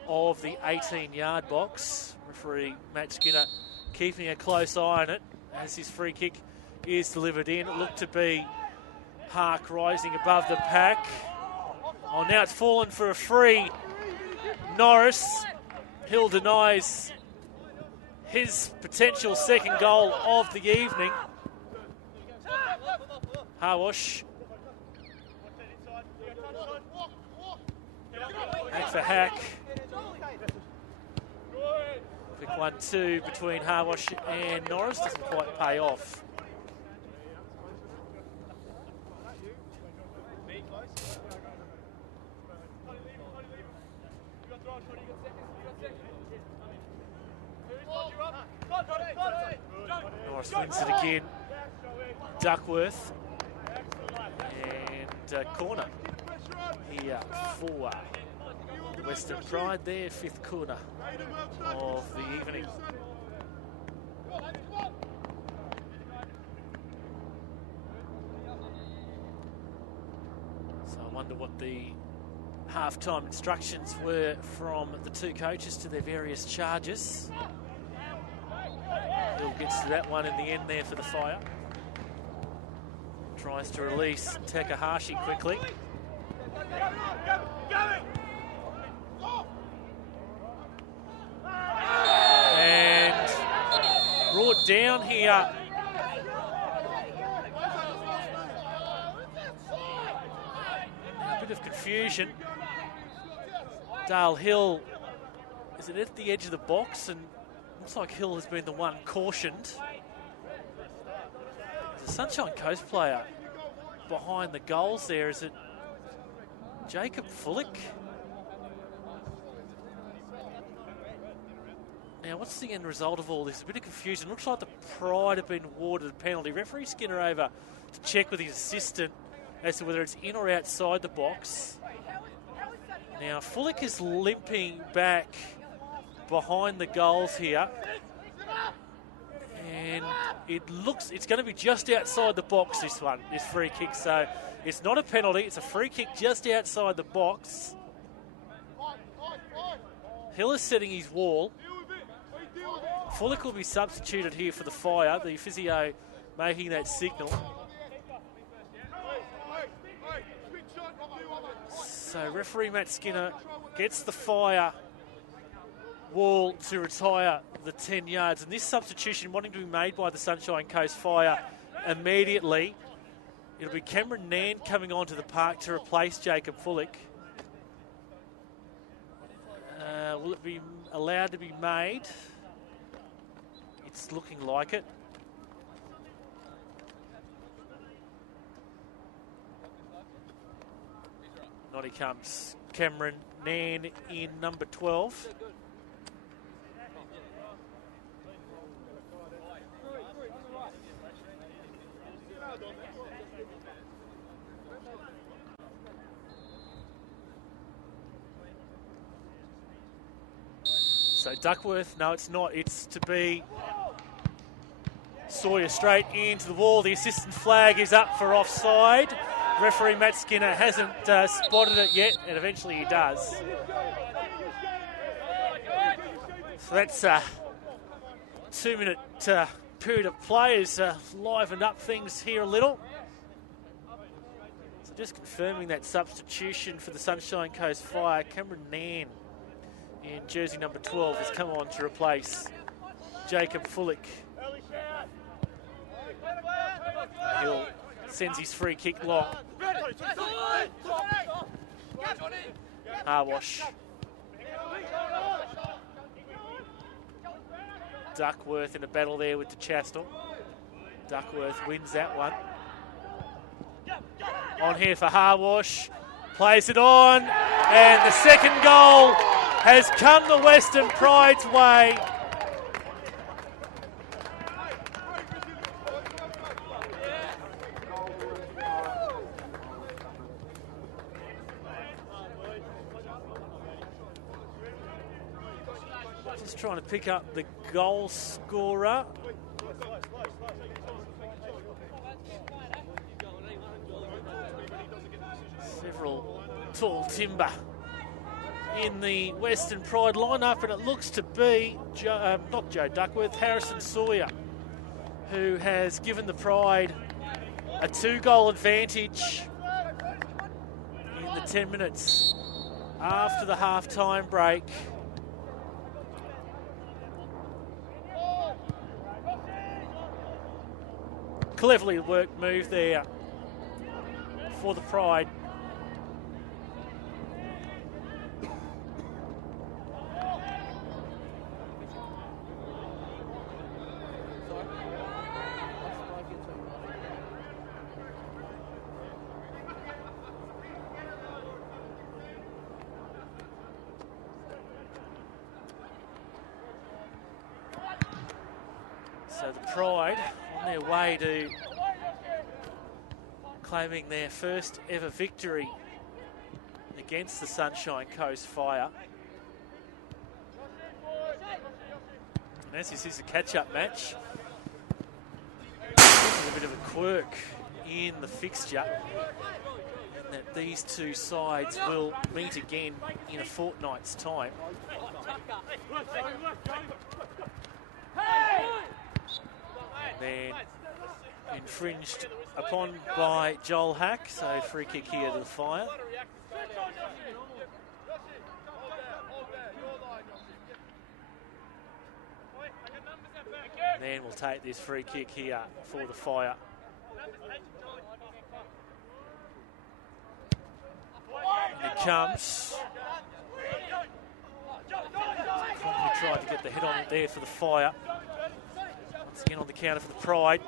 of the 18-yard box. Referee Matt Skinner keeping a close eye on it as his free kick is delivered in. It looked to be Park rising above the pack. Oh, now it's fallen for a free. Norris. Hill denies his potential second goal of the evening. Hawash. Back for Hack. Quick 1-2 between Hawash and Norris. Doesn't quite pay off. Norris wins it again. Duckworth. And corner here for the Western Pride, their 5th corner of the evening. So I wonder what the half-time instructions were from the two coaches to their various charges. Hill gets to that one in the end there for the Fire. Tries to release Takahashi quickly. And brought down here. A bit of confusion. Dale Hill, is it at the edge of the box? And looks like Hill has been the one cautioned. The Sunshine Coast player behind the goals there, is it Jacob Fullick? Now, what's the end result of all this? A bit of confusion. Looks like the Pride have been awarded a penalty. Referee Skinner over to check with his assistant as to whether it's in or outside the box. Now, Fullick is limping back behind the goals here. And it looks, it's going to be just outside the box, this free kick. So it's not a penalty, it's a free kick just outside the box. Hill is setting his wall. Fullick will be substituted here for the Fire, the physio making that signal. So referee Matt Skinner gets the Fire wall to retire the 10 yards. And this substitution wanting to be made by the Sunshine Coast Fire immediately. It'll be Cameron Nan coming onto the park to replace Jacob Fullick. Will it be allowed to be made? It's looking like it. Not he comes. Cameron Nan in number 12. So Duckworth, no it's not, it's to be Sawyer straight into the wall. The assistant flag is up for offside. Referee Matt Skinner hasn't spotted it yet, and eventually he does. So that's a 2-minute period of play has livened up things here a little. So just confirming that substitution for the Sunshine Coast Fire, Cameron Nan in jersey number 12 has come on to replace Jacob Fullick. Hill sends his free kick long. Harwash. Duckworth in a battle there with DeChastel. Duckworth wins that one. On here for Harwash. Plays it on. And the second goal has come the Western Pride's way. Just trying to pick up the goal scorer. Several tall timber in the Western Pride lineup, and it looks to be not Joe Duckworth, Harrison Sawyer, who has given the Pride a 2-goal advantage in the 10 minutes after the half-time break. Cleverly worked move there for the Pride. So the Pride on their way to claiming their first ever victory against the Sunshine Coast Fire. And as this is a catch-up match, this is a bit of a quirk in the fixture, in that these two sides will meet again in a fortnight's time. Then infringed upon by Joel Hack, so free kick here to the Fire. Then we'll take this free kick here for the Fire. And it comes. He tried to get the head on it there for the Fire. Once again on the counter for the Pride.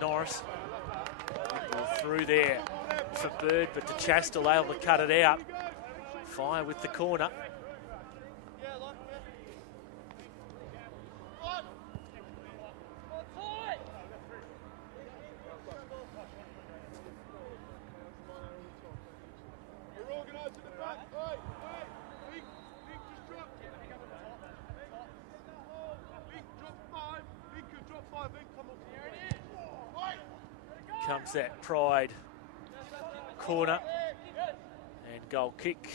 Norris through there for Bird, but DeChastel able to cut it out. Fire with the corner. Comes that Pride corner and goal kick.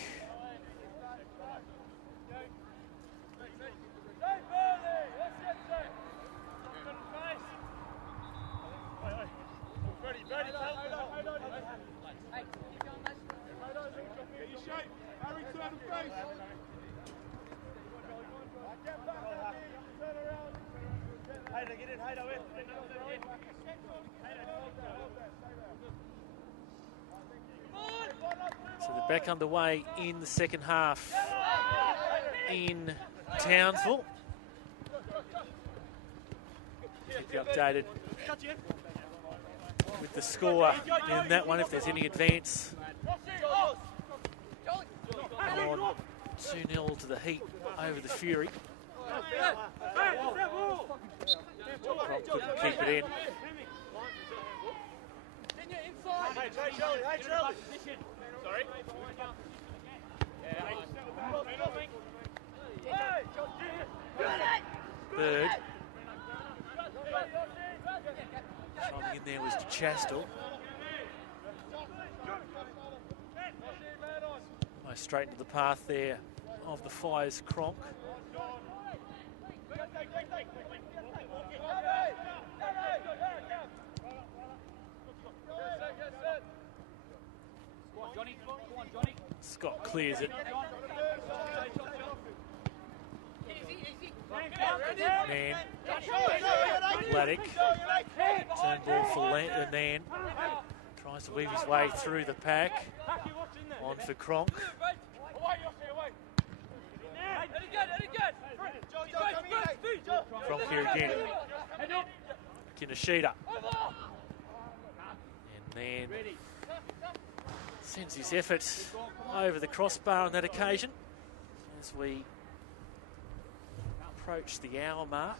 So they're back underway in the second half in Townsville. Keep you updated with the score in that one if there's any advance. On 2-0 to the Heat over the Fury. Prop couldn't keep it in. Sorry. Bird. Coming in there was DeChastel. Straight into the path there of the Fire's Cronk. Scott clears it. Man, Laddick, turn ball for Nan. Tries to weave his way through the pack. On for Cronk. Cronk here again. Kinoshita. And Nan sends his effort over the crossbar on that occasion as we approach the hour mark.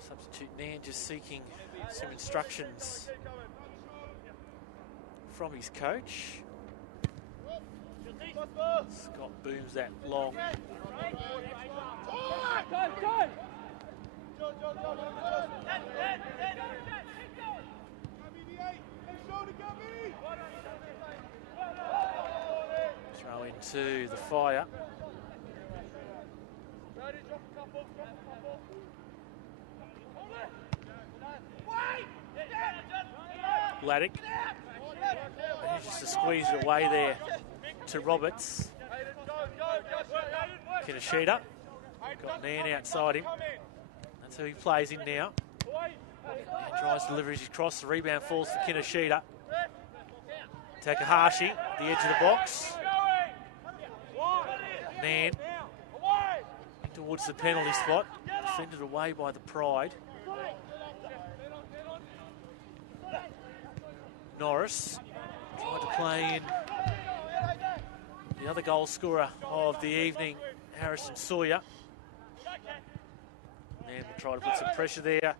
Substitute Nan just seeking some instructions from his coach. Scott booms that long. Throw into the Fire. Laddick. Just to squeeze it away there to Roberts. Kinoshita. Got Nan outside him. That's who he plays in now. And tries to deliver his cross. The rebound falls for Kinoshita. Takahashi, the edge of the box. Nan towards the penalty spot. Defended away by the Pride. Norris tried to play in the other goal scorer of the evening, Harrison Sawyer. And we'll try to put some pressure there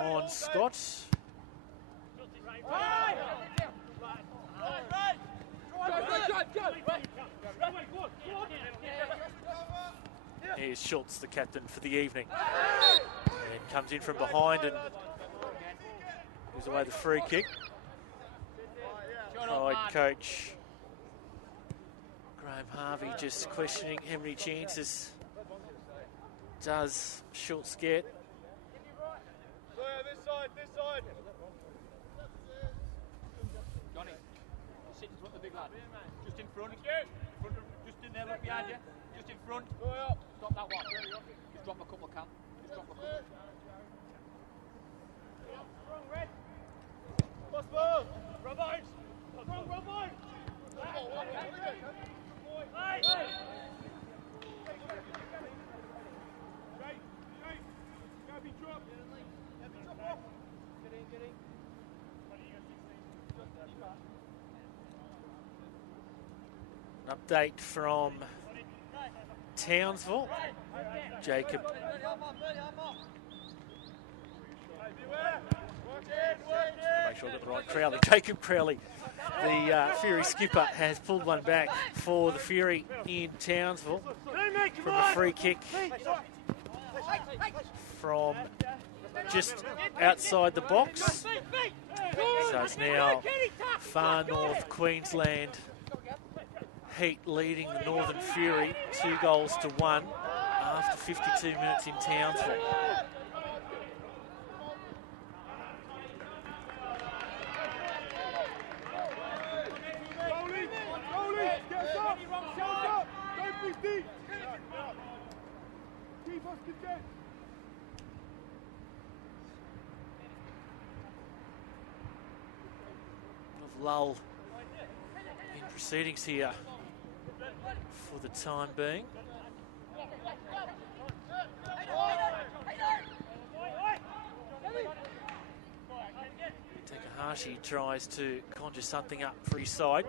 on Scott. Here's Schultz, the captain for the evening. And comes in from behind and gives away the free kick. Pride coach Graham Harvey just questioning how many chances does Schultz get. This side. Johnny, sit in front of the big lad. Just in front. Just in there, look behind you. Just in front. Stop that one. Just drop a couple, Cam. Just drop a couple. An update from Townsville. Jacob. Make sure I got the right Crowley. Jacob Crowley, the Fury skipper, has pulled one back for the Fury in Townsville from a free kick from just outside the box. So it's now Far North Queensland Heat leading the Northern Fury 2-1 after 52 minutes in Townsville. Lull in proceedings here for the time being. Takahashi tries to conjure something up for his side.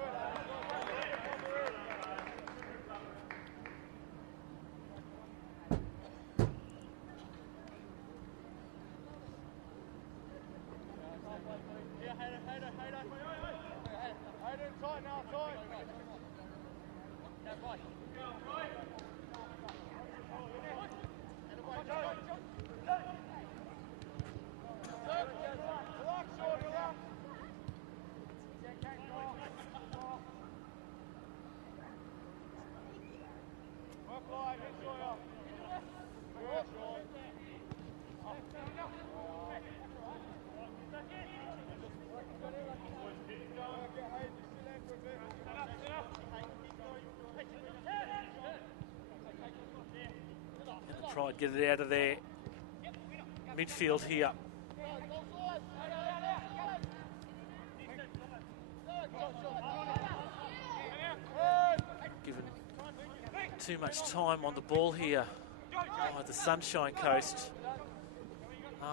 Pride get it out of there. Midfield here. Given too much time on the ball here by the Sunshine Coast.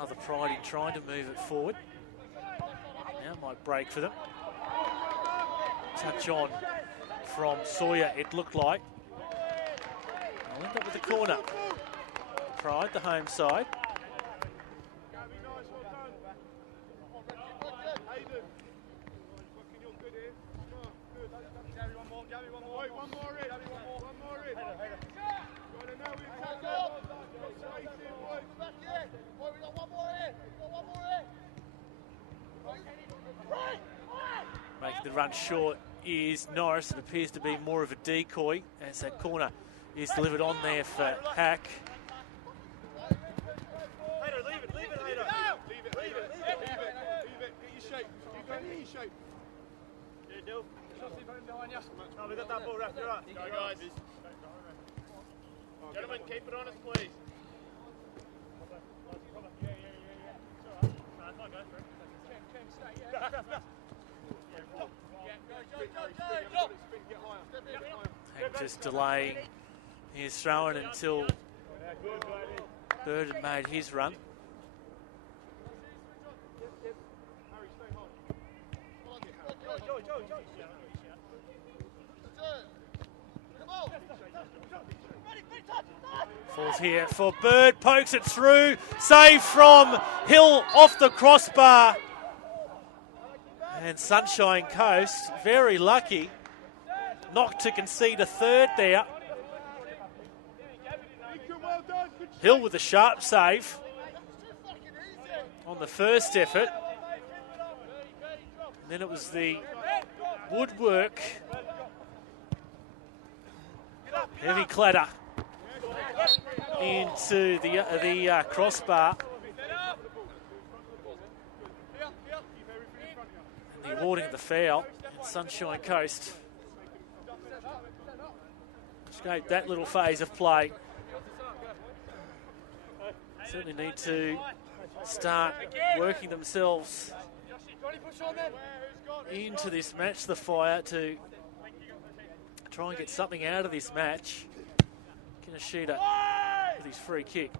The Pride in trying to move it forward. Now might break for them. Touch on from Sawyer, it looked like. I'll end up with the corner. Pride, the home side. Making the run short is Norris. It appears to be more of a decoy as that corner is delivered on there for Hack. We got that ball wrapped around. Go, guys. Gentlemen, keep it on us, please. And just delaying his throwing until Bird had made his run. Falls here for Bird, pokes it through, save from Hill off the crossbar. And Sunshine Coast, very lucky, not to concede a third there. Hill with a sharp save on the first effort. And then it was the woodwork, heavy clatter into the crossbar. And the awarding of the foul at Sunshine Coast. Escaped that little phase of play. Certainly need to start working themselves into this match, the Fire, to try and get something out of this match. Kinoshita with his free kick.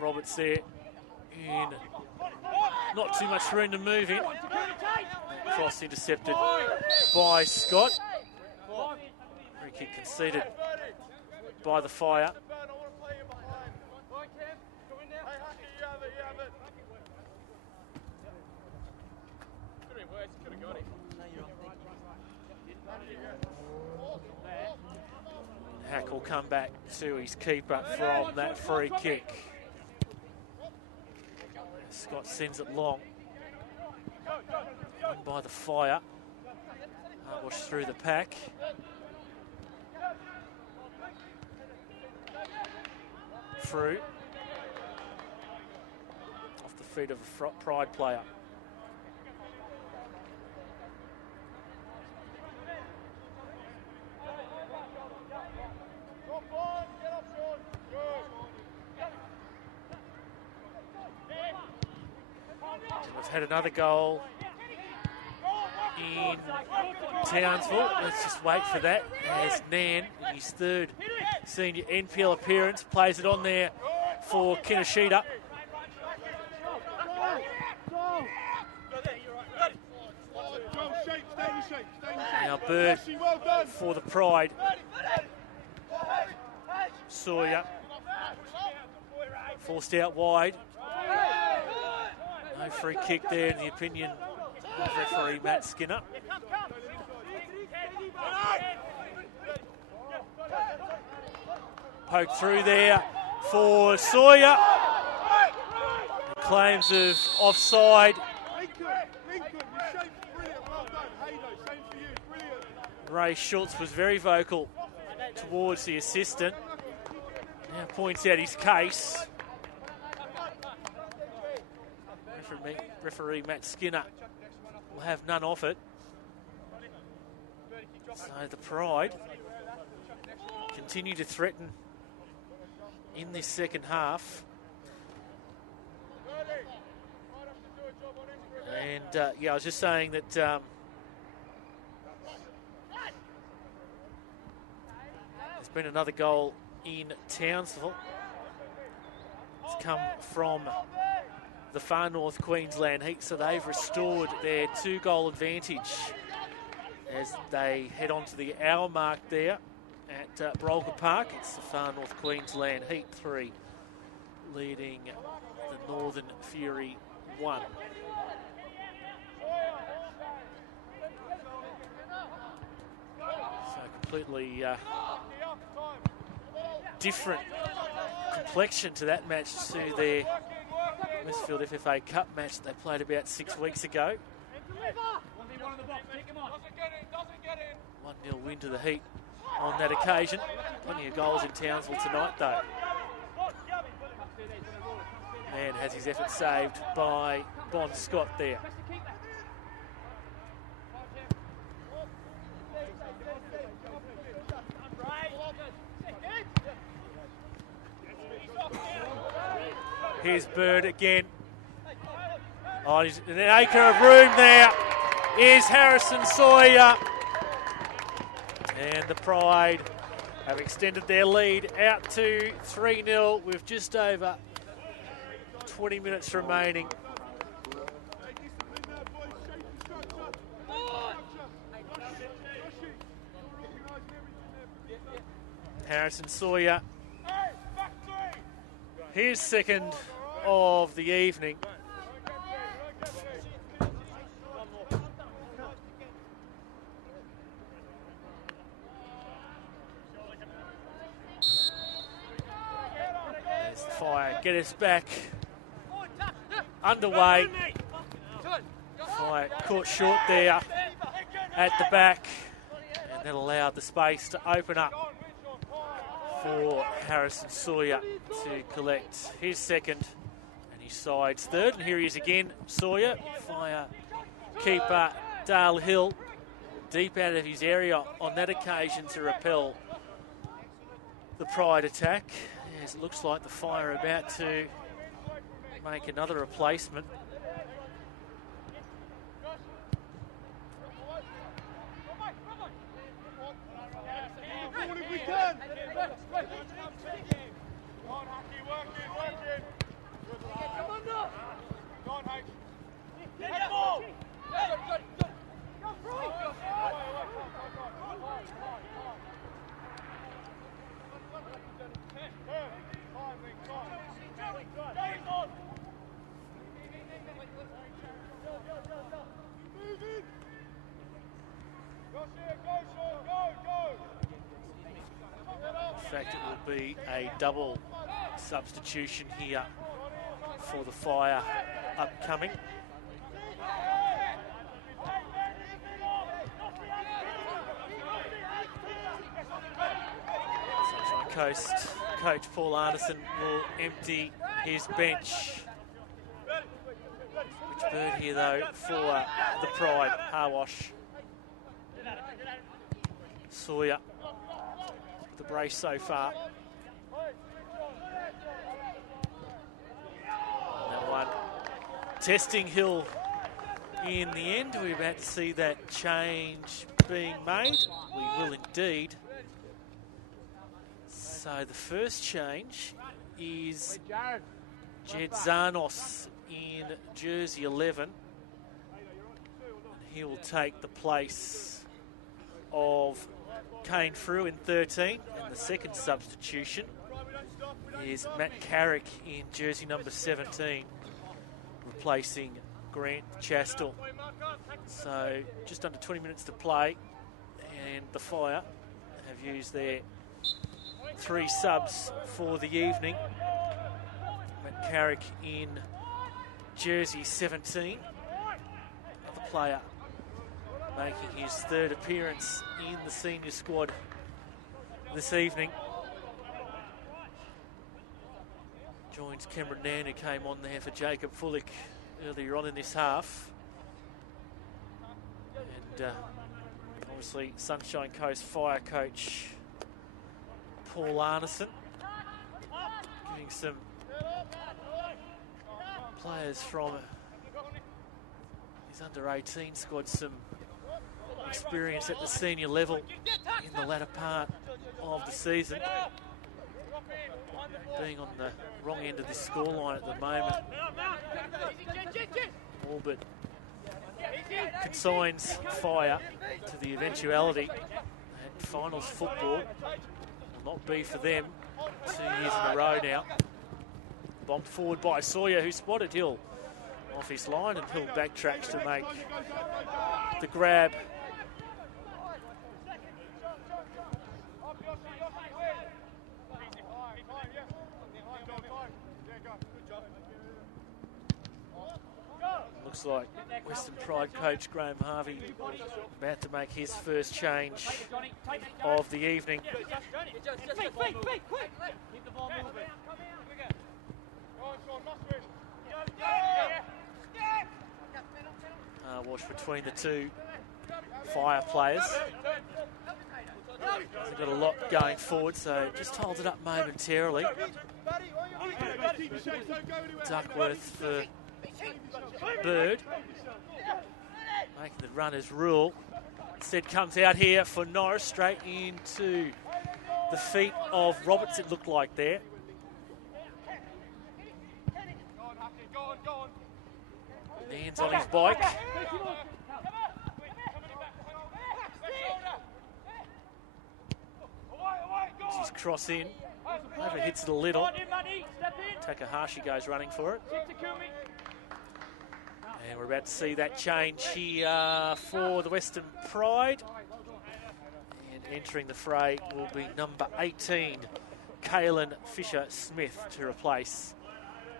Roberts there in not too much room to move in. Cross intercepted by Scott. Free kick conceded by the Fire. Hack will come back to his keeper from that free kick. Scott sends it long. Won by the Fire. Wash through the pack. Through. Off the feet of a Pride player. We've had another goal in Townsville. Let's just wait for that as Nan, in his third senior NPL appearance, plays it on there for Kinoshita. Now Bird for the Pride. Sawyer forced out wide. No free kick there in the opinion of referee Matt Skinner. Poke through there for Sawyer. Claims of offside. Ray Schultz was very vocal towards the assistant. Now points out his case. Referee Matt Skinner will have none of it. So the Pride continue to threaten in this second half. And yeah, I was just saying that there's been another goal in Townsville. It's come from the Far North Queensland Heat, so they've restored their 2-goal advantage as they head on to the hour mark there at Brolga Park. It's the Far North Queensland Heat 3 leading the Northern Fury 1. So completely different complexion to that match to their Westfield FFA Cup match they played about 6 weeks ago. 1-0 win to the Heat on that occasion. Plenty of goals in Townsville tonight though. Man has his effort saved by Bon Scott there. Here's Bird again. Oh, he's an acre of room there. Is Harrison Sawyer. And the Pride have extended their lead out to 3-0 with just over 20 minutes remaining. Harrison Sawyer, his second of the evening. There's the Fire. Get us back underway. Fire caught short there at the back, and that allowed the space to open up for Harrison Sawyer to collect his second and his side's third. And here he is again, Sawyer. Fire keeper Dale Hill deep out of his area on that occasion to repel the Pride attack, as it looks like the Fire are about to make another replacement. In fact, it will be a double substitution here for the Fire upcoming. Sunshine Coast coach Paul Arneson will empty his bench. Which bird here though for the Pride? Harwash. Sawyer. The brace so far. That one testing Hill in the end. We're about to see that change being made. We will indeed. So the first change is Jed Zanos in jersey 11. And he will take the place of Kane Frew in 13, and the second substitution is Matt Carrick in jersey number 17, replacing Grant Chastel. So just under 20 minutes to play, and the Fire have used their 3 subs for the evening. Matt Carrick in jersey 17, the player making his 3rd appearance in the senior squad this evening. Joins Cameron Nan, who came on there for Jacob Fullick earlier on in this half. And obviously Sunshine Coast Fire coach Paul Arneson giving some players from his under-18 squad some experience at the senior level in the latter part of the season. Being on the wrong end of this scoreline at the moment, all but consigns Fire to the eventuality that finals football will not be for them 2 years in a row now. Bombed forward by Sawyer, who spotted Hill off his line, and Hill backtracks to make the grab. Looks like Western Pride coach Graham Harvey about to make his first change of the evening. Wash between the 2 Fire players. They've got a lot going forward, so just holds it up momentarily. Duckworth for Bird, making the runners rule. Instead comes out here for Norris, straight into the feet of Roberts, it looked like there. Nan's on his bike. He's cross in. Over hits it a little. Takahashi goes running for it. And we're about to see that change here for the Western Pride. And entering the fray will be number 18, Kaylin Fisher-Smith, to replace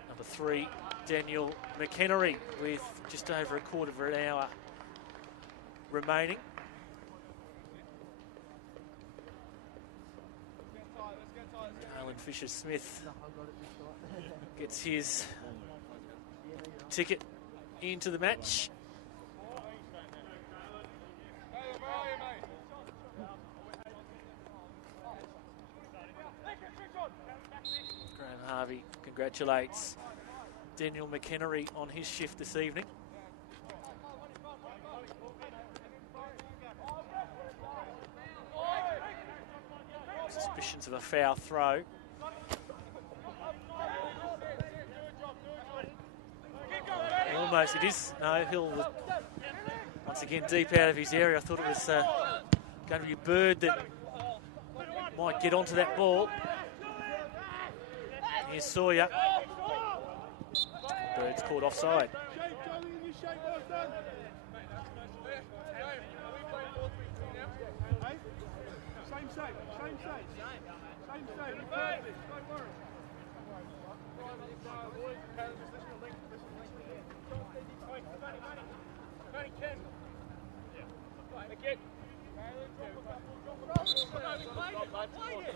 number 3, Daniel McHenry, with just over a quarter of an hour remaining. Kaylin Fisher-Smith gets his ticket into the match. congratulates Daniel McHenry on his shift this evening. Suspicions of a foul throw. Almost, it is. No, Hill once again deep out of his area. I thought it was going to be a Bird that might get onto that ball. Here's Sawyer. Bird's caught offside.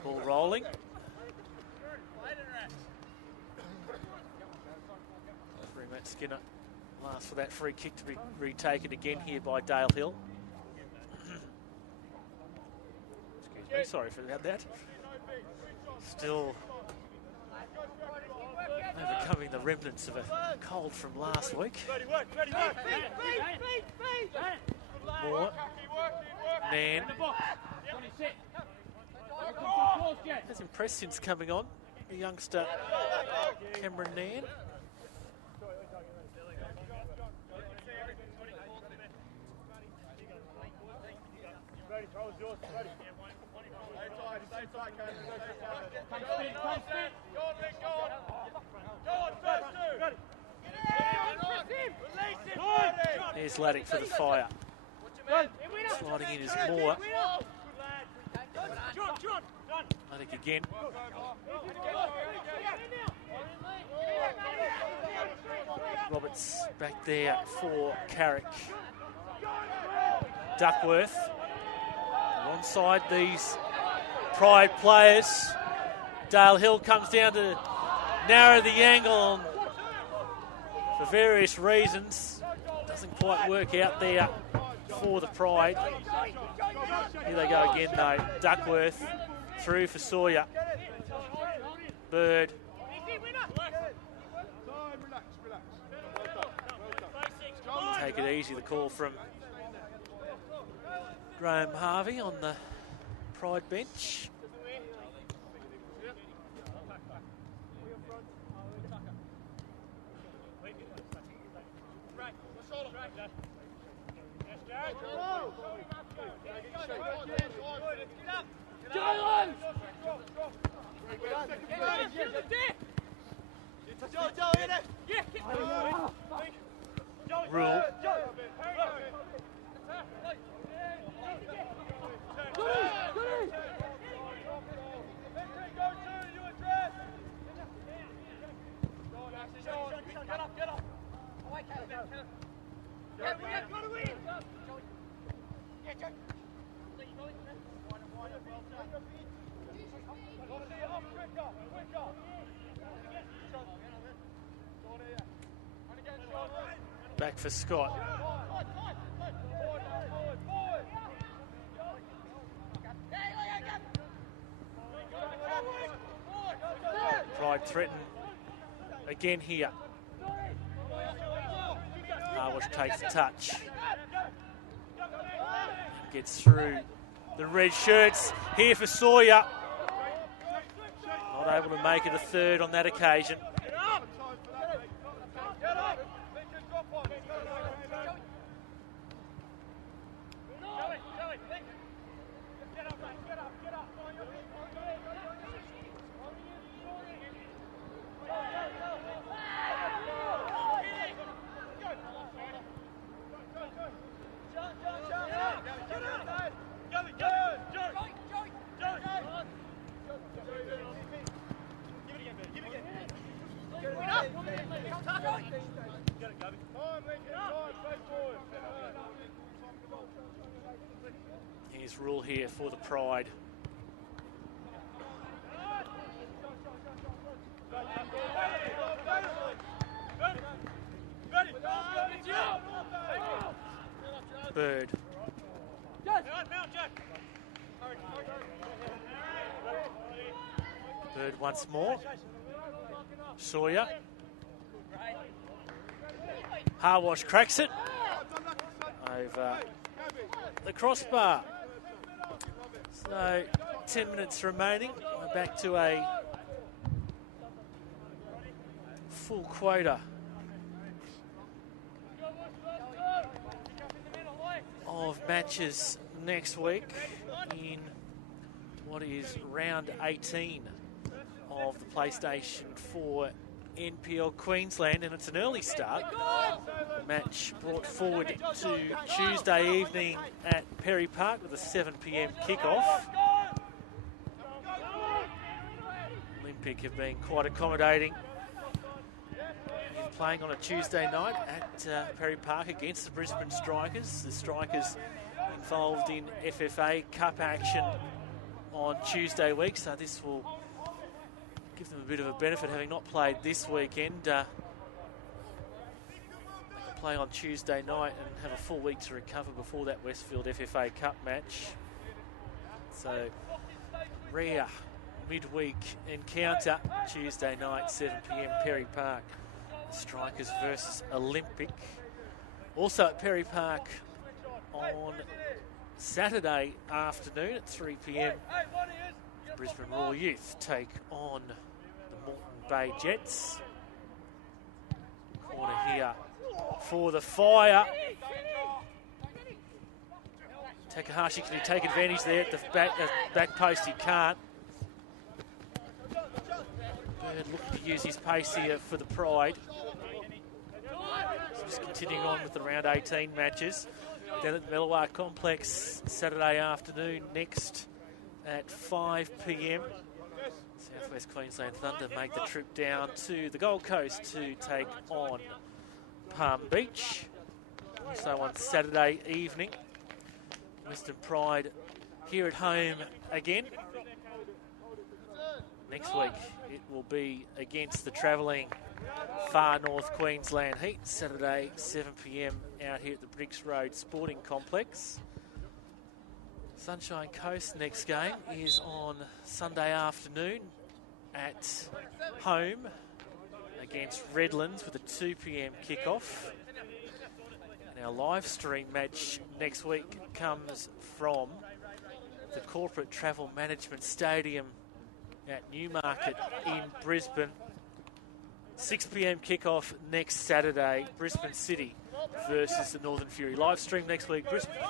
Ball rolling. Matt Skinner last for that free kick to be retaken again here by Dale Hill. Excuse me, sorry for that. Still overcoming the remnants of a cold from last week. Moore. Nan. Has impressed since coming on. The youngster Cameron Nan. There's Laddick for the fire. Sliding in is Moore. Laddick again. Roberts back there for Carrick. Duckworth. Alongside these Pride players. Dale Hill comes down to narrow the angle on, for various reasons. Doesn't quite work out there for the Pride. Here they go again though. Duckworth through for Sawyer. Bird. Take it easy, the call from Graham Harvey on the Pride bench. Rule. Back for Scott. Pride threaten again here. Harwash takes the touch. Gets through the red shirts. Here for Sawyer. Not able to make it a third on that occasion. Here's Rule here for the Pride. Bird. Bird once more. Sawyer. Harwash cracks it over the crossbar. So 10 minutes remaining. We're back to a full quota of matches next week in what is round 18 of the PlayStation 4 NPL Queensland, and it's an early start. The match brought forward to Tuesday evening at Perry Park with a 7 p.m. kickoff. Olympic have been quite accommodating in playing on a Tuesday night at Perry Park against the Brisbane Strikers. The Strikers involved in FFA Cup action on Tuesday week, so this will give them a bit of a benefit, having not played this weekend. They can play on Tuesday night and have a full week to recover before that Westfield FFA Cup match. So, rare midweek encounter, Tuesday night, 7 p.m, Perry Park. Strikers versus Olympic. Also at Perry Park on Saturday afternoon at 3 p.m, Brisbane Royal Youth take on the Moreton Bay Jets. Corner here for the Fire. Takahashi, can he take advantage there at the back post? He can't. Bird looking to use his pace here for the Pride. Just continuing on with the round 18 matches. Down at the Mellawar Complex Saturday afternoon next at 5 p.m. Southwest Queensland Thunder make the trip down to the Gold Coast to take on Palm Beach. Also on Saturday evening, Western Pride here at home again. Next week it will be against the travelling Far North Queensland Heat, Saturday 7 p.m. out here at the Briggs Road Sporting Complex. Sunshine Coast next game is on Sunday afternoon at home against Redlands with a 2 p.m. kickoff. And our live stream match next week comes from the Corporate Travel Management Stadium at Newmarket in Brisbane. 6 p.m. kickoff next Saturday, Brisbane City versus the Northern Fury. Live stream next week,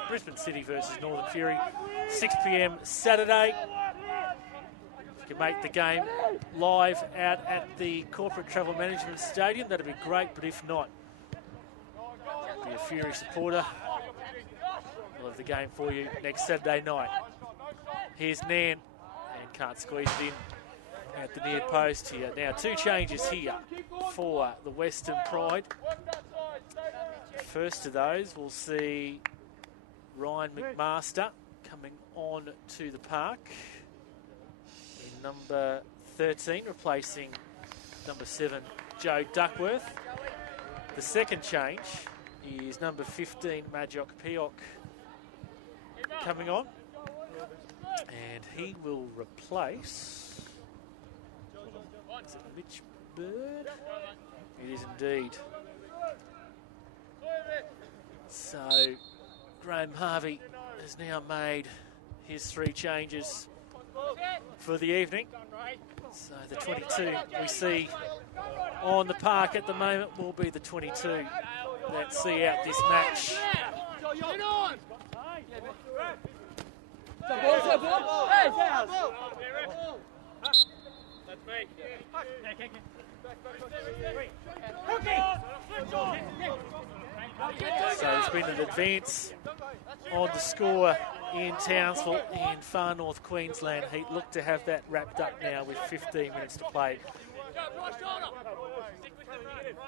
Brisbane City versus Northern Fury, 6 p.m. Saturday. If you can make the game live out at the Corporate Travel Management Stadium, that'd be great, but if not, be a Fury supporter. We'll have the game for you next Saturday night. Here's Nan, and can't squeeze it in at the near post here. Now 2 changes here for the Western Pride. First of those, we'll see Ryan McMaster coming on to the park in number 13, replacing number 7, Joe Duckworth. The second change is number 15, Majok Piok, coming on. And he will replace... Is it Mitch Bird? It is indeed. So, Graham Harvey has now made his 3 changes for the evening. So the 22 we see on the park at the moment will be the 22 that see out this match. So there's been an advance on the score in Townsville in Far North Queensland Heat. Look to have that wrapped up now with 15 minutes to play.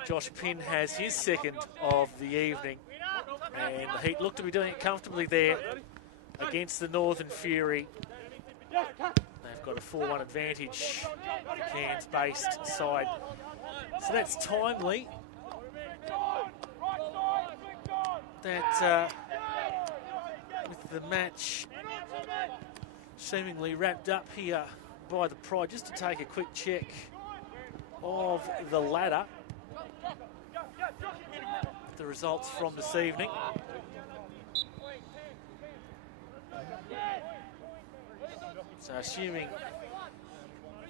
Josh Pinn has his second of the evening, and the Heat look to be doing it comfortably there against the Northern Fury. They've got a 4-1 advantage, the Cairns-based side. So that's timely. That with the match seemingly wrapped up here by the Pride. Just to take a quick check of the ladder. The results from this evening. So assuming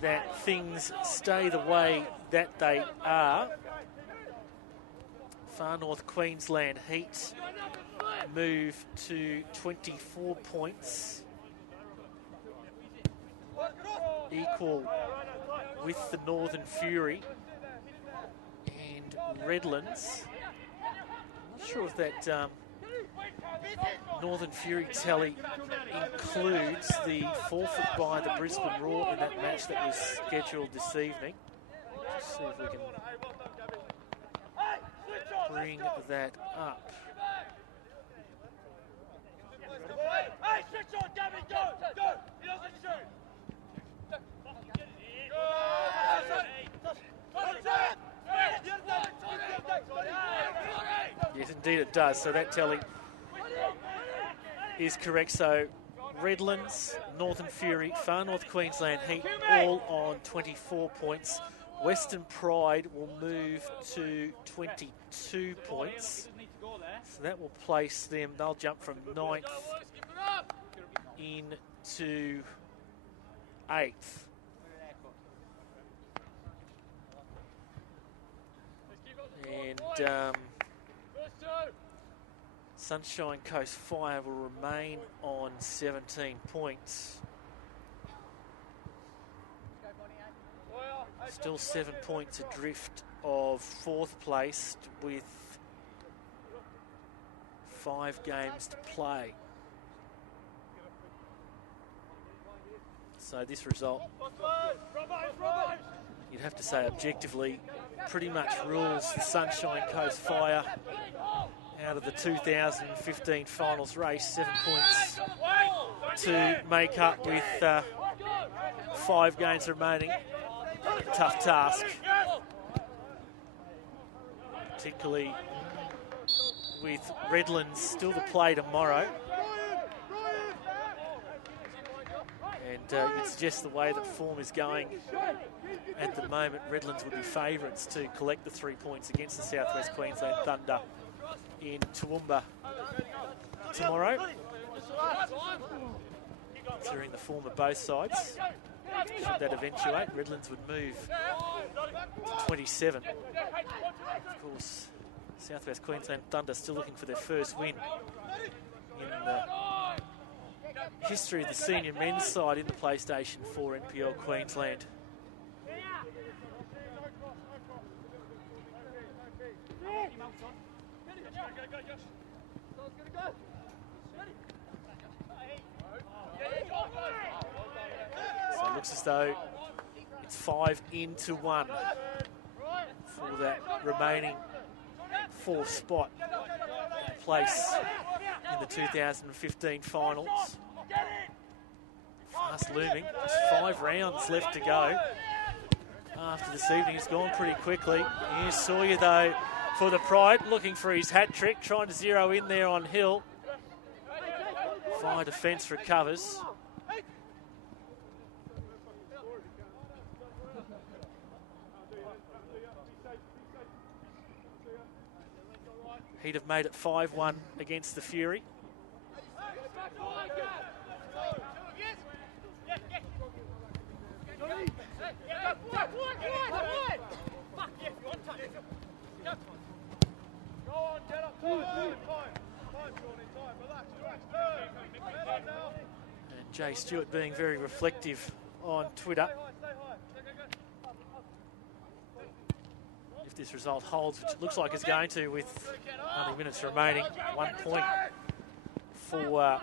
that things stay the way that they are, Far North Queensland Heat move to 24 points, equal with the Northern Fury and Redlands. I'm not sure if that Northern Fury tally includes the forfeit by the Brisbane Roar in that match that was scheduled this evening. Just see if we can bring that up. Hey, switch on, Gavin, go! He doesn't shoot! Yes, indeed it does. So that tally is correct. So Redlands, Northern Fury, Far North Queensland Heat all on 24 points. Western Pride will move to 22 points. So that will place them, they'll jump from 9th into 8th. And Sunshine Coast Fire will remain on 17 points. Still 7 points adrift of 4th place with 5 games to play. So this result, you'd have to say objectively, pretty much rules the Sunshine Coast Fire out of the 2015 finals race. 7 points to make up with 5 games remaining. Tough task, particularly with Redlands still to play tomorrow. And you'd suggest the way that form is going at the moment, Redlands would be favourites to collect the 3 points against the South West Queensland Thunder in Toowoomba tomorrow. Considering the form of both sides, should that eventuate, Redlands would move to 27. Of course, South West Queensland Thunder still looking for their first win in the history of the senior men's side in the PlayStation 4 NPL Queensland. So it looks as though it's 5 into 1 for that remaining 4th spot in place in the 2015 finals. Fast looming, just 5 rounds left to go after this evening. It's gone pretty quickly. Here's Sawyer though for the Pride, looking for his hat trick, trying to zero in there on Hill. Fire defence recovers. He'd have made it 5-1 against the Fury. And Jay Stewart being very reflective on Twitter. If this result holds, which it looks like it's going to with only minutes remaining, 1 point for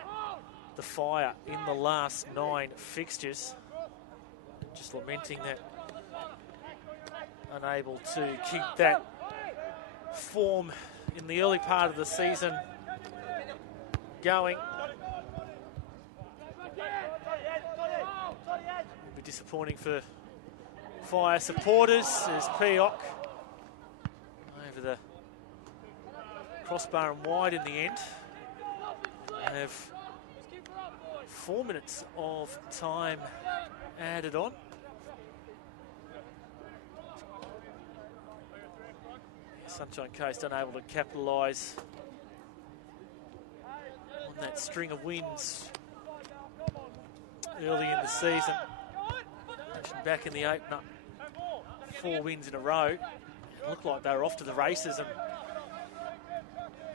the Fire in the last 9 fixtures. Just lamenting that unable to keep that form in the early part of the season going. It'll be disappointing for Fire supporters as Peoc over the crossbar and wide in the end. They have 4 minutes of time added on. Sunshine Coast unable to capitalise on that string of wins early in the season. Back in the opener, 4 wins in a row. It looked like they were off to the races, and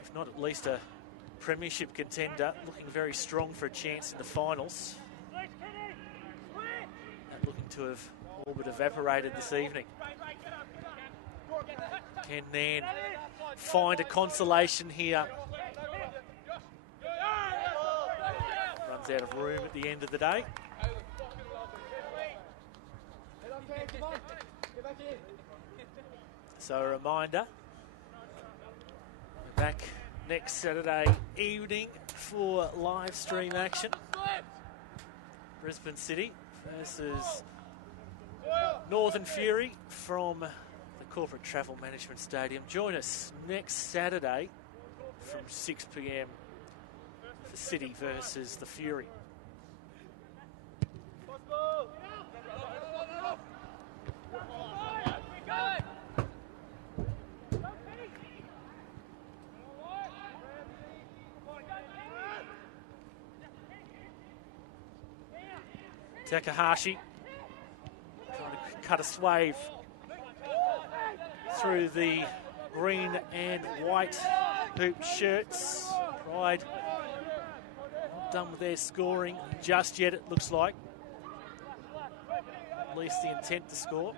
if not at least a premiership contender, looking very strong for a chance in the finals. And looking to have all but evaporated this evening. Can then find a consolation here. Runs out of room at the end of the day. So a reminder, we're back next Saturday evening for live stream action. Brisbane City versus Northern Fury from the Corporate Travel Management Stadium. Join us next Saturday from 6 p.m. for City versus the Fury. Takahashi trying to cut a swathe through the green and white hoop shirts. Pride not done with their scoring just yet, it looks like. At least the intent to score.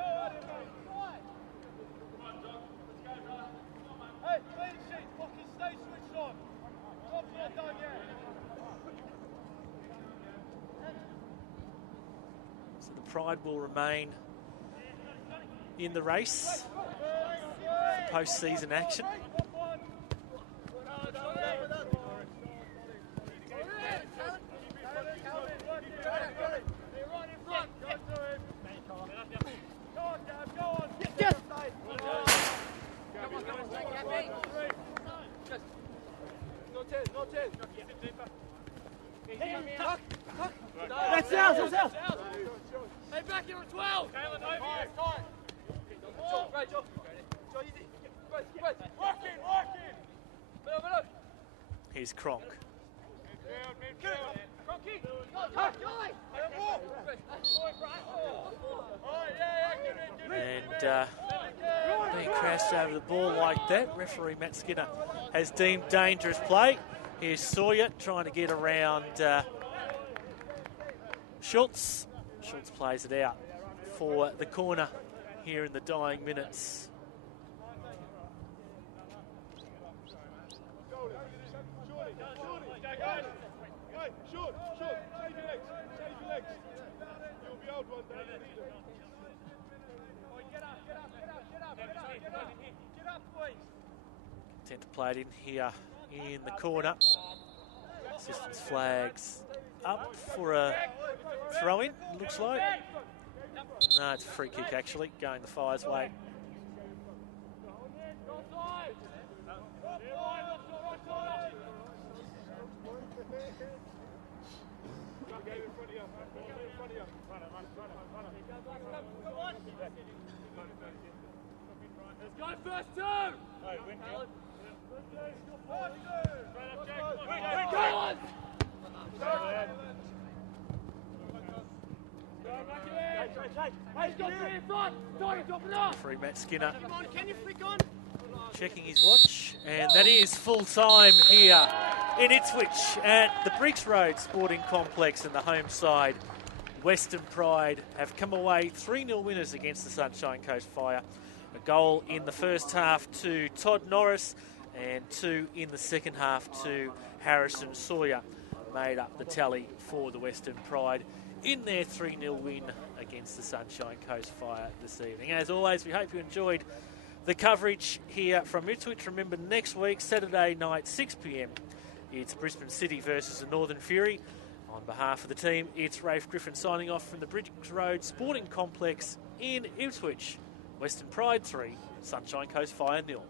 Pride will remain in the race for post-season action. That's ours. Hey, back here on 12! Right, Joe. Joe, easy. Working! Here's Cronk. And being crashed over the ball like that, referee Matt Skinner has deemed dangerous play. Here's Sawyer trying to get around Schultz. Schultz plays it out for the corner here in the dying minutes. Intent to play it in here in the corner. Assistant's flags up for a throw-in, looks like. No, it's a free kick actually, going the Fire's way. Let's go first two! Go on! Free Matt Skinner. Come on, can you flick on? Checking his watch, and that is full time here in Ipswich at the Briggs Road Sporting Complex, and the home side, Western Pride, have come away 3-0 winners against the Sunshine Coast Fire. A goal in the first half to Todd Norris, and 2 in the second half to Harrison Sawyer made up the tally for the Western Pride in their 3-0 win against the Sunshine Coast Fire this evening. As always, we hope you enjoyed the coverage here from Ipswich. Remember, next week, Saturday night, 6 p.m, it's Brisbane City versus the Northern Fury. On behalf of the team, it's Rafe Griffin signing off from the Briggs Road Sporting Complex in Ipswich. Western Pride 3, Sunshine Coast Fire 0.